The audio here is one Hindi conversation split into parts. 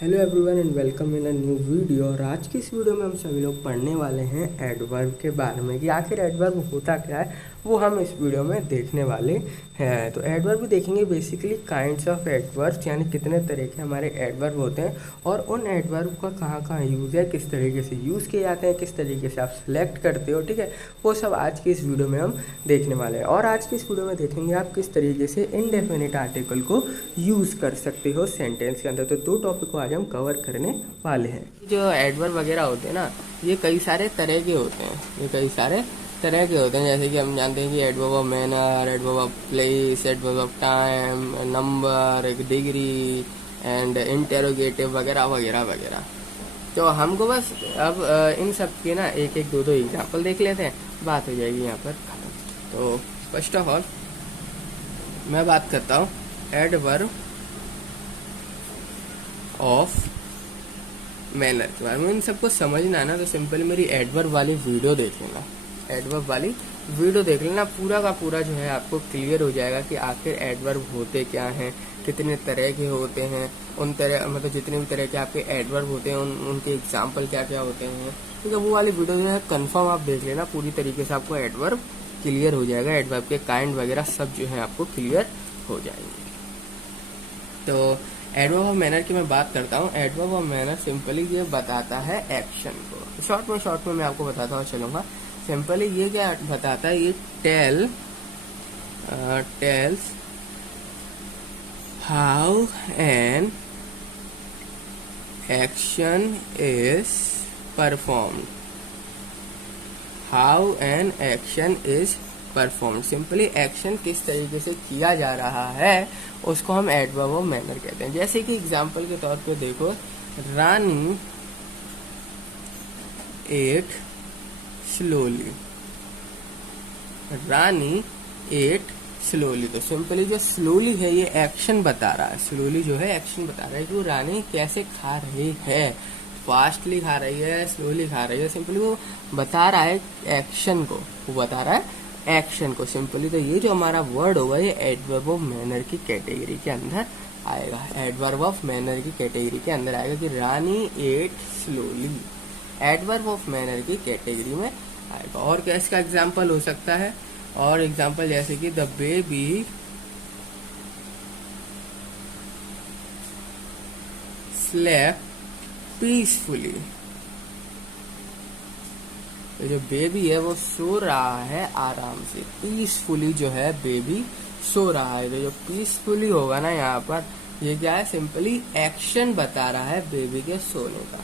Hello everyone and welcome in a new video. और आज की इस वीडियो में हम सभी लोग पढ़ने वाले हैं एडवर्ब के बारे में कि आखिर एडवर्ब होता क्या है, वो हम इस वीडियो में देखने वाले हैं। तो एडवर्ब देखेंगे बेसिकली काइंड्स ऑफ एडवर्ब्स, यानी कितने तरह के हमारे एडवर्ब होते हैं और उन एडवर्ब का कहाँ कहाँ यूज़ है, किस तरीके से यूज़ किए जाते हैं, किस तरीके से आप सेलेक्ट करते हो, ठीक है। वो सब आज की इस वीडियो में हम देखने वाले हैं। और आज की इस वीडियो में देखेंगे आप किस तरीके से इनडेफिनिट आर्टिकल को यूज़ कर सकते हो सेंटेंस के अंदर। तो दो टॉपिक को आज हम कवर करने वाले हैं। जो एडवर्ब वगैरह होते हैं ना, ये कई सारे तरह के होते हैं, जैसे कि हम जानते हैं कि adverb of manner, adverb of place, adverb of time, number, एक डिग्री एंड इंटेरोगेटिव वगैरह वगैरह वगैरह। तो हमको बस अब इन सब के ना एक एक दो एग्जाम्पल देख लेते हैं, बात हो जाएगी यहाँ पर खत्म। तो फर्स्ट ऑफ ऑल मैं बात करता हूँ एडवर्ब ऑफ मैनर के बारे में। इन सबको समझना है ना, तो सिंपली मेरी एडवर्ब वाली वीडियो देख लेना, पूरा का पूरा जो है आपको क्लियर हो जाएगा कि आखिर एडवर्ब होते क्या हैं, कितने तरह के होते हैं, उन तरह मतलब जितने भी तरह के आपके एडवर्ब होते हैं उनके एग्जाम्पल क्या क्या होते हैं। ठीक है, वो वाली वीडियो जो है कंफर्म आप देख लेना, पूरी तरीके से आपको एडवर्ब क्लियर हो जाएगा, एडवर्ब के काइंड वगैरह सब जो है आपको क्लियर हो जाएंगे। तो एडवर्ब ऑफ मैनर की मैं बात करता हूँ। एडवर्ब ऑफ मैनर सिंपली ये बताता है एक्शन को। शॉर्ट में मैं आपको बताता हूँ चलूंगा। सिंपली ये क्या बताता है, ये tales how an action is performed, simply action किस तरीके से किया जा रहा है उसको हम एडवर्ब ऑफ मैनर कहते हैं। जैसे कि एग्जाम्पल के तौर पे देखो, रानी एट स्लोली, तो सिंपली जो स्लोली है ये एक्शन बता रहा है, कि वो रानी कैसे खा रही है, फास्टली खा रही है, स्लोली खा रही है। सिंपली वो बता रहा है एक्शन को, सिंपली। तो ये जो हमारा वर्ड होगा ये एडवर्ब ऑफ मैनर की कैटेगरी के अंदर आएगा, कि Rani ate slowly, adverb of manner की कैटेगरी में आएगा। और क्या इसका एग्जाम्पल हो सकता है, और एग्जाम्पल जैसे कि द बेबी स्लेप्ट पीसफुली, तो जो बेबी है वो सो रहा है आराम से, पीसफुली जो है बेबी सो रहा है। तो जो पीसफुली होगा ना यहाँ पर, ये क्या है, सिंपली एक्शन बता रहा है बेबी के सोने का,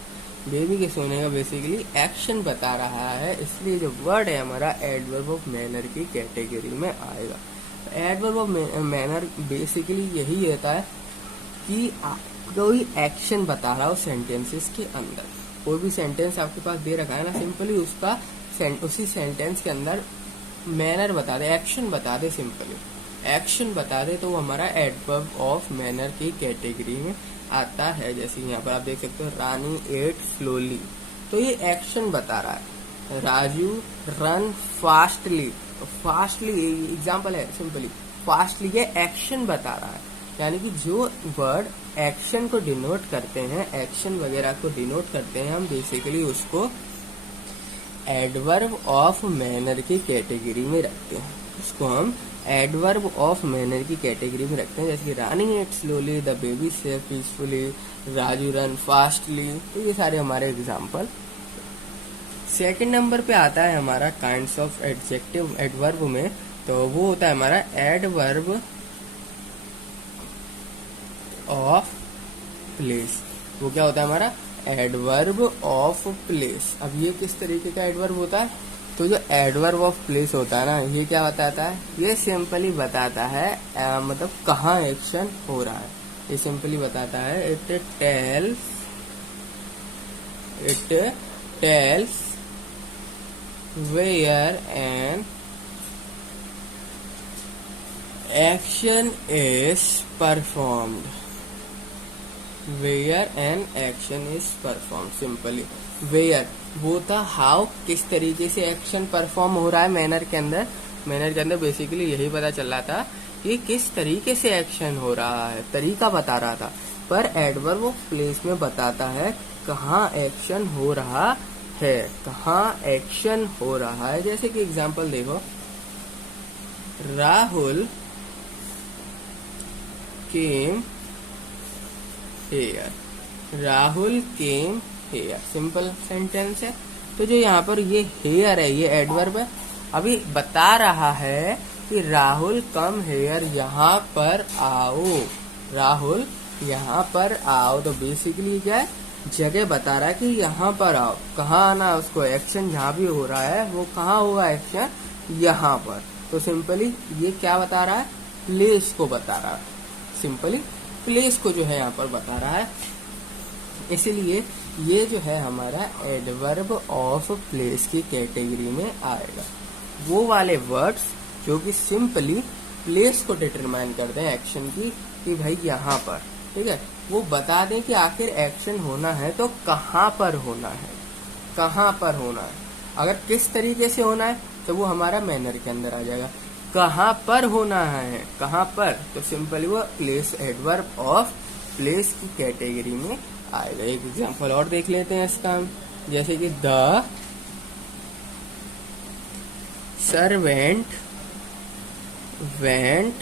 बेसिकली एक्शन बता रहा है, इसलिए जो वर्ड है हमारा एडवर्ब ऑफ मैनर की कैटेगरी में आएगा। एडवर्ब ऑफ मैनर बेसिकली यही रहता है कि कोई एक्शन बता रहा हो सेंटेंसेस के अंदर। कोई भी सेंटेंस आपके पास दे रखा है ना, सिंपली उसी सेंटेंस के अंदर मैनर बता दे, एक्शन बता दे, तो वो हमारा एडवर्ब ऑफ मैनर की कैटेगरी में आता है। जैसे यहाँ पर आप देख सकते हो, रानी एट स्लोली, तो ये एक्शन बता रहा है। राजू रन फास्टली, एग्जाम्पल है, सिंपली फास्टली ये एक्शन बता रहा है। यानी कि जो वर्ड एक्शन को डिनोट करते हैं, एक्शन वगैरह को डिनोट करते हैं, हम बेसिकली उसको एडवर्ब ऑफ मैनर की कैटेगरी में रखते हैं, जैसे कि Rani ate slowly, the baby sleep peacefully, Raju run fastly. तो ये सारे हमारे एग्जाम्पल। सेकंड नंबर पे आता है हमारा काइंड्स ऑफ एडजेक्टिव एडवर्ब में, तो वो होता है हमारा एडवर्ब ऑफ प्लेस। वो क्या होता है हमारा एडवर्ब ऑफ प्लेस। अब ये किस तरीके का एडवर्ब होता है, तो जो एडवर्ब ऑफ प्लेस होता है ना, ये क्या बताता है, ये सिंपली बताता है मतलब कहाँ एक्शन हो रहा है, ये सिंपली बताता है it tells where an action is performed, simply where वो था, हाउ किस तरीके से एक्शन परफॉर्म हो रहा है मैनर के अंदर बेसिकली यही पता चल रहा था कि किस तरीके से एक्शन हो रहा है, तरीका बता रहा था। पर एडवर्ब ऑफ प्लेस में बताता है कहाँ एक्शन हो रहा है, कहाँ एक्शन हो रहा है। जैसे कि एग्जांपल देखो, Rahul came here, Rahul came here, simple sentence है। तो जो यहाँ पर ये हेयर है ये एडवर्ब है, अभी बता रहा है कि राहुल कम हेयर, यहाँ पर आओ, राहुल यहाँ पर आओ। तो बेसिकली क्या है, जगह बता रहा है कि यहाँ पर आओ, कहाँ आना है उसको, एक्शन जहाँ भी हो रहा है वो कहाँ होगा एक्शन, यहाँ पर। तो सिंपली ये क्या बता रहा है, प्लेस को बता रहा है, सिंपली प्लेस को जो है यहाँ पर बता रहा है। इसीलिए ये जो है हमारा एडवर्ब ऑफ प्लेस की कैटेगरी में आएगा। वो वाले वर्ड्स जो कि सिंपली प्लेस को डिटरमाइन करते हैं एक्शन की, कि भाई यहाँ पर, ठीक है, वो बता दें कि आखिर एक्शन होना है तो कहाँ पर होना है, कहाँ पर होना है। अगर किस तरीके से होना है तो वो हमारा मैनर के अंदर आ जाएगा। कहाँ पर होना है, कहाँ पर, तो सिंपली वो प्लेस एडवर्ब ऑफ प्लेस की कैटेगरी में आएगा। एक एग्जांपल और देख लेते हैं इसका, जैसे कि the servant went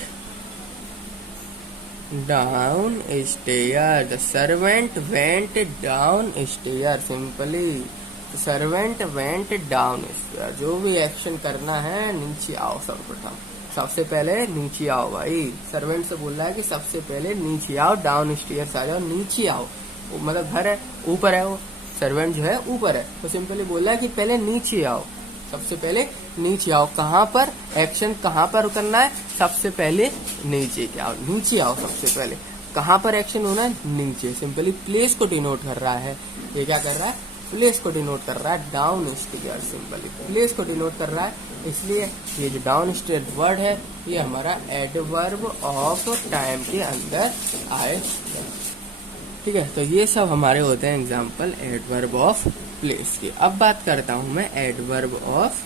down stair, the servant went down stair, simply servant went down stair. जो भी एक्शन करना है नीचे आओ, सर्वप्रथम सबसे पहले नीचे आओ भाई। सर्वेंट से बोल रहा है कि सबसे पहले नीचे आओ, डाउन स्टेयर्स आ जाओ, नीचे आओ, मतलब घर है ऊपर है, वो सर्वेंट जो है ऊपर है, तो सिंपली बोल रहा है कि पहले नीचे आओ, सबसे पहले नीचे आओ। कहाँ पर एक्शन, कहाँ पर करना है, सबसे पहले नीचे के आओ, नीचे आओ सबसे पहले। कहाँ पर एक्शन होना है, नीचे। सिंपली प्लेस को डिनोट कर रहा है, ये क्या कर रहा है, प्लेस को डिनोट कर रहा है, डाउन स्टेयर, सिंपली प्लेस को डिनोट कर रहा है। इसलिए ये जो डाउन स्टेयर वर्ड है ये हमारा एडवर्ब ऑफ टाइम के अंदर आए। ठीक है, तो ये सब हमारे होते हैं एग्जाम्पल एडवर्ब ऑफ प्लेस के। अब बात करता हूं मैं एडवर्ब ऑफ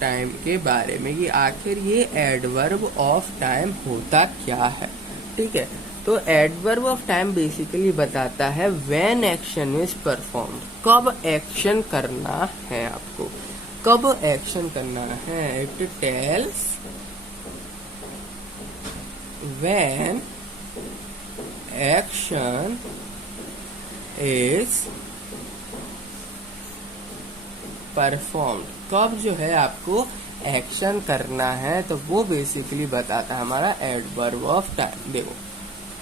टाइम के बारे में, कि आखिर ये एडवर्ब ऑफ टाइम होता क्या है। ठीक है, तो एडवर्ब ऑफ टाइम बेसिकली बताता है व्हेन एक्शन इज परफॉर्म्ड, कब एक्शन करना है आपको, कब एक्शन करना है। It tales when action is performed, कब जो है आपको एक्शन करना है, तो वो बेसिकली बताता है हमारा एडवर्ब ऑफ टाइम। देखो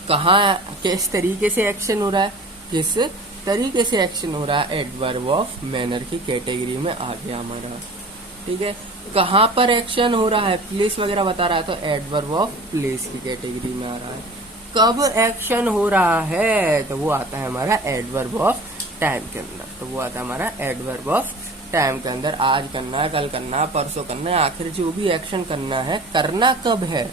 कहाँ किस तरीके से एक्शन हो रहा है, किस तरीके से एक्शन हो रहा है, एडवर्ब ऑफ मैनर की कैटेगरी में आ गया हमारा। ठीक है, कहाँ पर एक्शन हो रहा है, प्लेस वगैरह बता रहा है, तो एडवर्ब ऑफ प्लेस की कैटेगरी में आ रहा है। कब एक्शन हो रहा है, तो वो आता है हमारा एडवर्ब ऑफ टाइम के अंदर, तो वो आता है हमारा एडवर्ब ऑफ टाइम के अंदर। आज करना है, कल करना है, परसों करना है, आखिर जो भी एक्शन करना है, करना कब है,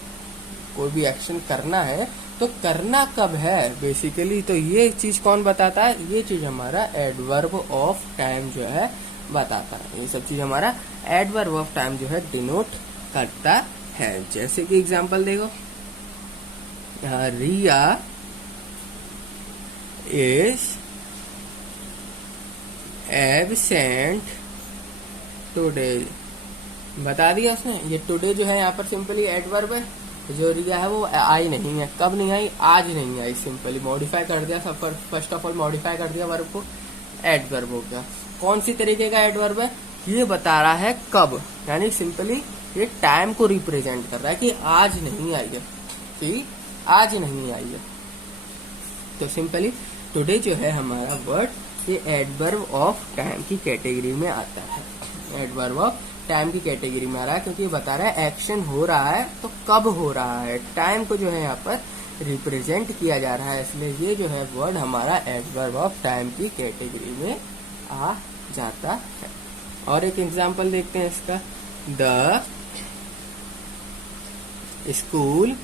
कोई भी एक्शन करना है तो करना कब है बेसिकली, तो ये चीज कौन बताता है, ये चीज हमारा एडवर्ब ऑफ टाइम जो है बताता है। ये सब चीज हमारा एडवर्ब ऑफ टाइम जो है डिनोट करता है। जैसे कि एग्जांपल देखो, रिया इज एब्सेंट टुडे, बता दिया उसने। ये टुडे जो है यहाँ पर सिंपली एडवर्ब है, जो रिया है वो आई नहीं है, कब नहीं आई, आज नहीं आई, सिंपली मॉडिफाई कर दिया, सब फर्स्ट ऑफ ऑल मॉडिफाई कर दिया वर्ब को, एडवर्ब हो गया। कौन सी तरीके का एडवर्ब है, ये बता रहा है कब, यानी सिंपली ये टाइम को रिप्रेजेंट कर रहा है कि आज नहीं आई है, कि आज नहीं आई है। तो सिंपली टुडे जो है हमारा वर्ड ये एडवर्ब ऑफ टाइम की कैटेगरी में आता है, एडवर्ब ऑफ टाइम की कैटेगरी में आ रहा है, क्योंकि ये बता रहा है एक्शन हो रहा है तो कब हो रहा है, टाइम को जो है यहाँ पर रिप्रेजेंट किया जा रहा है, इसलिए ये जो है वर्ड हमारा एडवर्ब ऑफ टाइम की कैटेगरी में आ जाता है। और एक एग्जांपल देखते हैं इसका, the school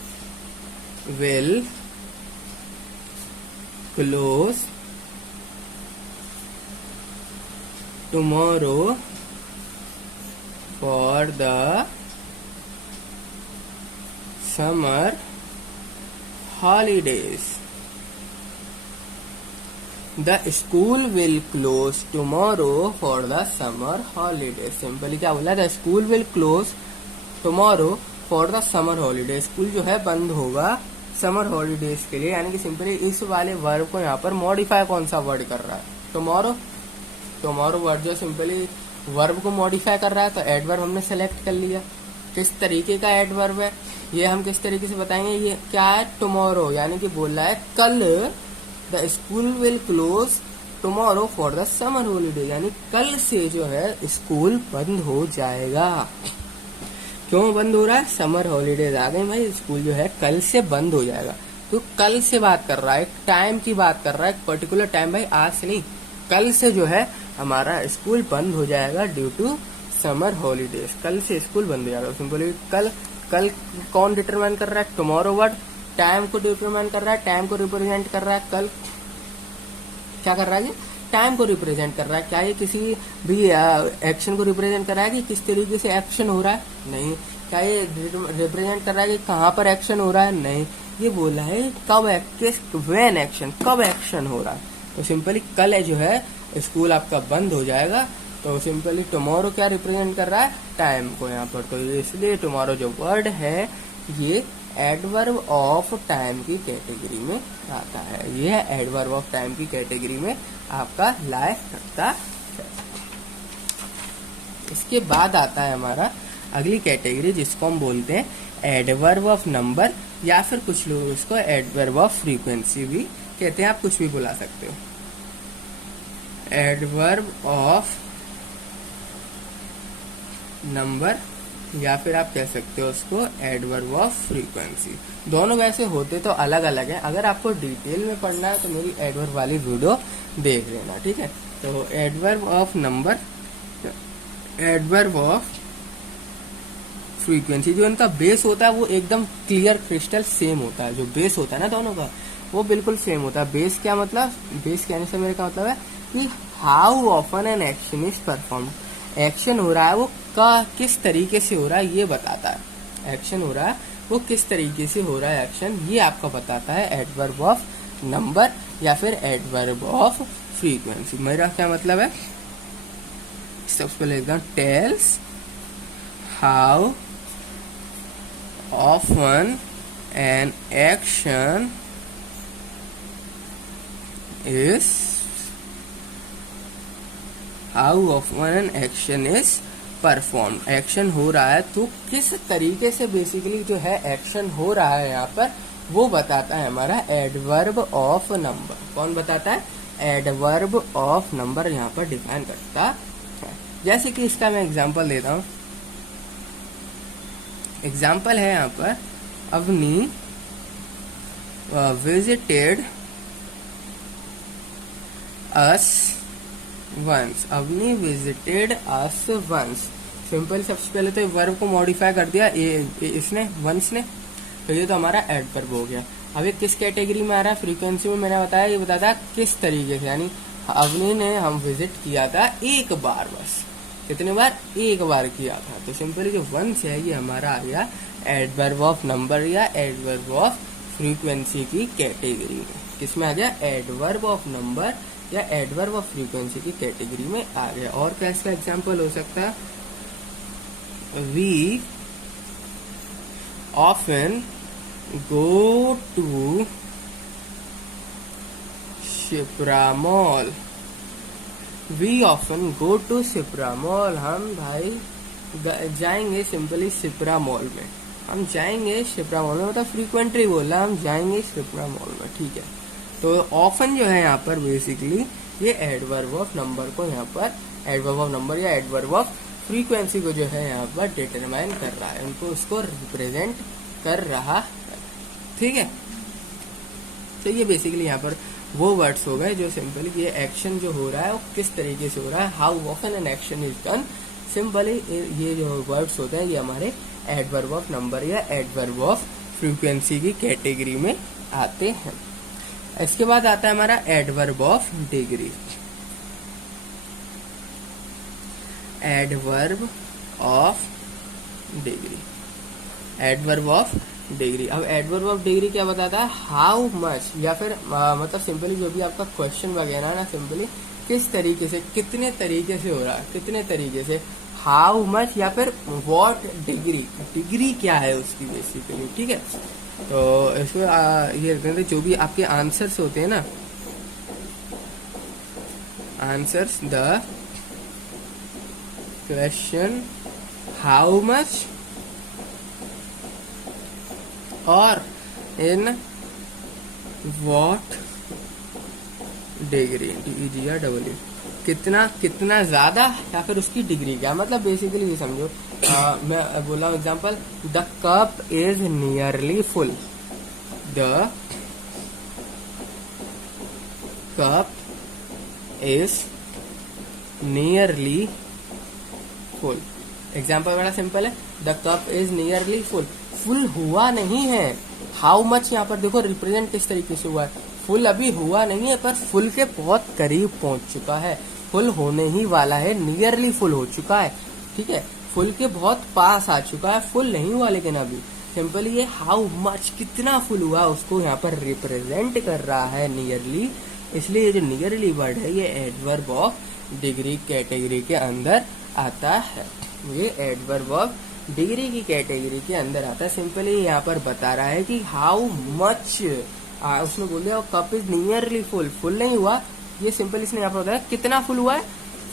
will close tomorrow for the summer holidays. The school will close tomorrow for the summer holidays. Simply क्या बोला, the school will close tomorrow for the summer holidays. School जो है बंद होगा समर हॉलीडेज के लिए। यानी कि सिंपली इस वाले वर्ब को यहाँ पर मॉडिफाई कौन सा वर्ड कर रहा है, टुमारो। टुमारो वर्ड जो सिंपली वर्ब को मॉडिफाई कर रहा है, तो एडवर्ब हमने सेलेक्ट कर लिया। किस तरीके का एडवर्ब है ये हम किस तरीके से बताएंगे, ये क्या है, टुमारो, यानी कि बोल रहा है कल the school will close tomorrow for the summer holiday, यानी कल से जो है स्कूल बंद हो जाएगा। क्यों बंद हो रहा है, समर हॉलीडेज आ गई भाई, स्कूल जो है कल से बंद हो जाएगा। तो कल से बात कर रहा है, एक टाइम की बात कर रहा है, एक पर्टिकुलर टाइम भाई, आज से नहीं, कल से जो है हमारा स्कूल बंद हो जाएगा ड्यू टू समर हॉलीडेज। कल से स्कूल बंद हो जाएगा। सिंपली कल कल कौन डिटरमाइन कर रहा है, टुमारो वर्ड टाइम को डिटरमाइन कर रहा है, टाइम को रिप्रेजेंट कर रहा है। कल क्या कर रहा है, टाइम को रिप्रेजेंट कर रहा है। क्या ये किसी भी एक्शन को रिप्रेजेंट कर रहा है कि किस तरीके से एक्शन हो रहा है, नहीं। क्या ये रिप्रेजेंट कर रहा है कि कहाँ पर एक्शन हो रहा है, नहीं। ये बोला है कब व्हेन एक्शन, कब एक्शन हो रहा है। तो सिंपली कल है जो है स्कूल आपका बंद हो जाएगा। तो सिंपली टुमारो क्या रिप्रेजेंट कर रहा है, टाइम को यहाँ पर। तो इसलिए टुमारो जो वर्ड है ये एडवर्ब ऑफ टाइम की कैटेगरी में आता है। ये है एडवर्ब ऑफ टाइम की कैटेगरी में आपका लाई सकता है। इसके बाद आता है हमारा अगली कैटेगरी जिसको हम बोलते हैं एडवर्ब ऑफ नंबर, या फिर कुछ लोग इसको एडवर्ब ऑफ फ्रीक्वेंसी भी कहते हैं, आप कुछ भी बुला सकते हो। एडवर्ब ऑफ नंबर या फिर आप कह सकते हो उसको एडवर्ब ऑफ फ्रीक्वेंसी। दोनों वैसे होते तो अलग अलग हैं। अगर आपको डिटेल में पढ़ना है तो मेरी एडवर्ब वाली वीडियो देख लेना, ठीक है। तो adverb of number, adverb of frequency, जो इनका बेस होता है वो एकदम क्लियर क्रिस्टल सेम होता है। जो बेस होता है ना दोनों का वो बिल्कुल सेम होता है। बेस क्या मतलब, बेस कहने से मेरे का मतलब है कि how often N action is perform. Action हो रहा है वो किस तरीके से हो रहा है ये बताता है। एक्शन हो रहा है वो किस तरीके से हो रहा है एक्शन, ये आपका बताता है एडवर्ब ऑफ नंबर या फिर एडवर्ब ऑफ फ्रीक्वेंसी। मेरा क्या मतलब है, सबसे पहले एकदम tales how often N action is, how often N action is perform. Action हो रहा है तो किस तरीके से बेसिकली जो है एक्शन हो रहा है यहाँ पर वो बताता है हमारा एडवर्ब ऑफ नंबर। कौन बताता है, एडवर्ब ऑफ नंबर यहाँ पर डिफाइन करता है। जैसे कि इसका मैं एग्जांपल देता हूँ। एग्जांपल है यहाँ पर Avani visited us once. Avani visited us once. Simple सबसे पहले तो वर्ब को मॉडिफाई कर दिया इसने, वंस ने, तो ये तो हमारा एडवर्ब हो गया। अब ये किस कैटेगरी में आ रहा है, फ्रीक्वेंसी में। मैंने बताया ये बताता है किस तरीके से, यानी अवनी ने हम विजिट किया था एक बार, बस कितने बार, एक बार किया था। तो सिंपली जो वंस है ये हमारा आ गया एडवर्ब ऑफ नंबर या एडवर्ब ऑफ फ्रीक्वेंसी की कैटेगरी में। किसमें आ गया, एडवर्ब ऑफ नंबर या एडवर्ब ऑफ फ्रीक्वेंसी की कैटेगरी में आ गया। और क्या इसका एग्जांपल हो सकता है, we often go to Shipra Mall. We often go to Shipra Mall. हम भाई जाएंगे सिंपली शिप्रा मॉल में, हम जाएंगे शिप्रा मॉल में, मतलब फ्रीक्वेंटली बोला हम जाएंगे शिप्रा मॉल में, ठीक है। तो ऑफन जो है यहाँ पर बेसिकली ये एडवर्ब ऑफ नंबर को यहाँ पर, एडवर्ब ऑफ नंबर या एडवर्ब ऑफ फ्रीक्वेंसी को जो है यहाँ पर डिटरमाइन कर रहा है, उनको उसको रिप्रेजेंट कर रहा है, ठीक है। तो ये बेसिकली यहाँ पर वो वर्ड्स हो गए जो सिंपली ये एक्शन जो हो रहा है वो किस तरीके से हो रहा है, how often N action is done. Simply ये जो वर्ड्स होते हैं ये हमारे एडवर्ब ऑफ नंबर या एडवर्ब ऑफ फ्रीक्वेंसी की कैटेगरी में आते हैं। इसके बाद आता है हमारा adverb of degree. Adverb of degree, adverb of degree. अब एडवर्ब ऑफ डिग्री क्या बताता है, हाउ मच, या फिर मतलब सिंपली जो भी आपका क्वेश्चन वगैरह है ना, सिंपली किस तरीके से, कितने तरीके से हो रहा है, कितने तरीके से, हाउ मच या फिर व्हाट डिग्री, डिग्री क्या है उसकी बेसिकली, ठीक है। तो इसमें ये कहते हैं जो भी आपके आंसर्स होते हैं ना, answers the question how much और इन व्हाट डिग्री, DEGREE, कितना, कितना ज्यादा या फिर उसकी डिग्री क्या, मतलब बेसिकली ये समझो। मैं बोला हूँ example, the cup is nearly full, the cup is nearly full. Example बड़ा सिंपल है, the cup is nearly full, full हुआ नहीं है। हाउ मच यहाँ पर देखो रिप्रेजेंट किस तरीके से हुआ है, फुल अभी हुआ नहीं है पर फुल के बहुत करीब पहुंच चुका है, फुल होने ही वाला है, नियरली फुल हो चुका है, ठीक है, फुल के बहुत पास आ चुका है, फुल नहीं हुआ लेकिन अभी। सिंपली ये हाउ मच, कितना फुल हुआ, उसको यहाँ पर रिप्रेजेंट कर रहा है नियरली, इसलिए ये जो नियरली वर्ड है ये एडवर्ब ऑफ डिग्री कैटेगरी के अंदर आता है, ये एडवर्ब ऑफ डिग्री की कैटेगरी के अंदर आता है। सिंपली यहाँ पर बता रहा है कि हाउ मच, उसने बोल दिया cup is nearly full, full नहीं हुआ, ये सिंपल इसने यहाँ पर बताया कितना फुल हुआ है,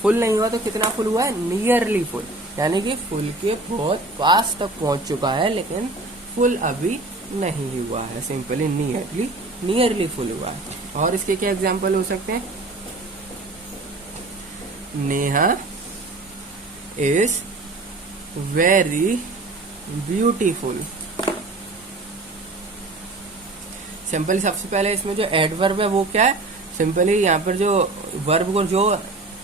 फुल नहीं हुआ तो कितना फुल हुआ है, नियरली फुल, यानी कि फुल के बहुत पास तक पहुंच चुका है लेकिन फुल अभी नहीं हुआ है, सिंपली नियरली फुल हुआ है। और इसके क्या एग्जाम्पल हो सकते हैं, Neha is very beautiful. Simply सबसे पहले इसमें जो एडवर्ब है वो क्या है, सिंपली यहाँ पर जो वर्ब को जो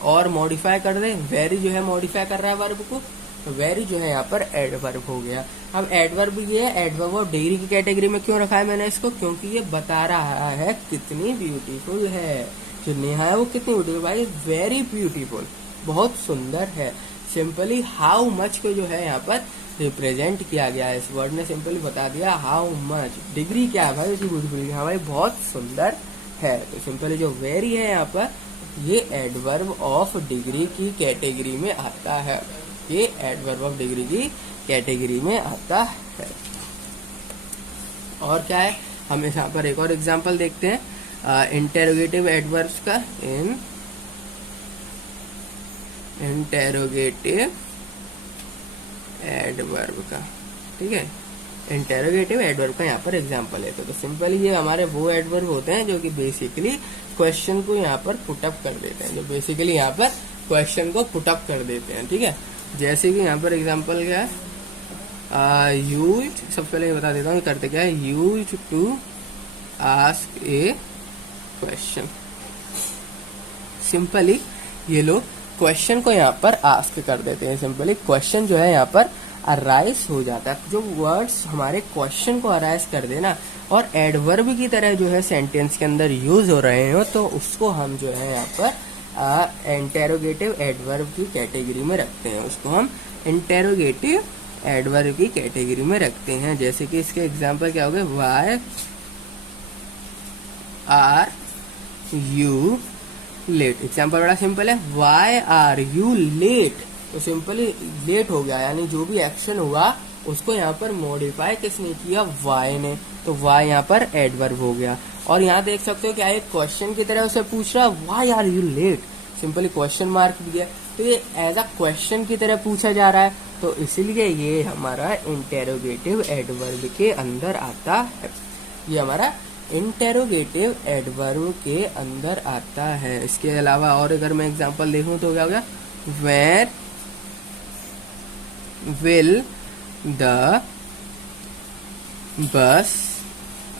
और मॉडिफाई कर दे, वेरी जो है मॉडिफाई कर रहा है वर्ब को, तो वेरी जो है यहाँ पर एडवर्ब हो गया। अब एडवर्ब ये है, एडवर्ब ऑफ डिग्री की कैटेगरी में क्यों रखा है मैंने इसको, क्योंकि ये बता रहा है कितनी ब्यूटीफुल है, जो नेहा है वो कितनी ब्यूटीफुल, भाई वेरी ब्यूटीफुल, बहुत सुंदर है। सिंपली हाउ मच को जो है यहाँ पर रिप्रेजेंट किया गया है, इस वर्ड ने सिंपली बता दिया हाउ मच, डिग्री क्या है भाई उसकी ब्यूटीफुल, हाँ भाई बहुत सुंदर है। तो सिंपली जो वेरी है यहाँ पर ये एडवर्ब ऑफ डिग्री की कैटेगरी में आता है, ये एडवर्ब ऑफ डिग्री की कैटेगरी में आता है। और क्या है, हम यहाँ पर एक और एग्जांपल देखते हैं इंटेरोगेटिव एडवर्ब्स का, इंटेरोगेटिव एडवर्ब का, ठीक है, इंटेरोगेटिव एडवर्ब का यहाँ पर एग्जांपल है। तो सिंपली ये हमारे वो एडवर्ब होते हैं जो कि बेसिकली क्वेश्चन को यहाँ पर पुटअप कर देते हैं, जो बेसिकली यहाँ पर क्वेश्चन को पुटअप कर देते हैं, ठीक है। जैसे कि यहाँ पर एग्जांपल क्या है, यूज, सबसे पहले बता देता हूँ करते क्या है, use to ask a question. Simply ये लोग क्वेश्चन को यहाँ पर आस्क कर देते हैं, सिंपली क्वेश्चन जो है यहाँ पर अराइज हो जाता है। जो वर्ड्स हमारे क्वेश्चन को अराइज कर देना और एडवर्ब की तरह जो है सेंटेंस के अंदर यूज हो रहे हो, तो उसको हम जो है यहाँ पर इंटेरोगेटिव एडवर्ब की कैटेगरी में रखते हैं, उसको हम इंटेरोगेटिव एडवर्ब की कैटेगरी में रखते हैं। जैसे कि इसके एग्जांपल क्या हो गए, why are you late. Example बड़ा सिंपल है, वाई आर यू लेट, तो सिंपली लेट हो गया, यानी जो भी एक्शन हुआ उसको यहाँ पर मॉडिफाई किसने किया, वाई ने, तो वाई यहाँ पर एडवर्ब हो गया। और यहाँ देख सकते हो क्या एक क्वेश्चन की तरह उसे पूछ रहा, why are you late, simply question mark दिया, तो ये एज अ क्वेश्चन की तरह पूछा जा रहा है, तो इसलिए ये हमारा इंटेरोगेटिव एडवर्ब के अंदर आता है, ये हमारा इंटेरोगेटिव एडवर्ब के अंदर आता है। इसके अलावा और अगर मैं एग्जांपल देखूं तो क्या हो गया, where will the bus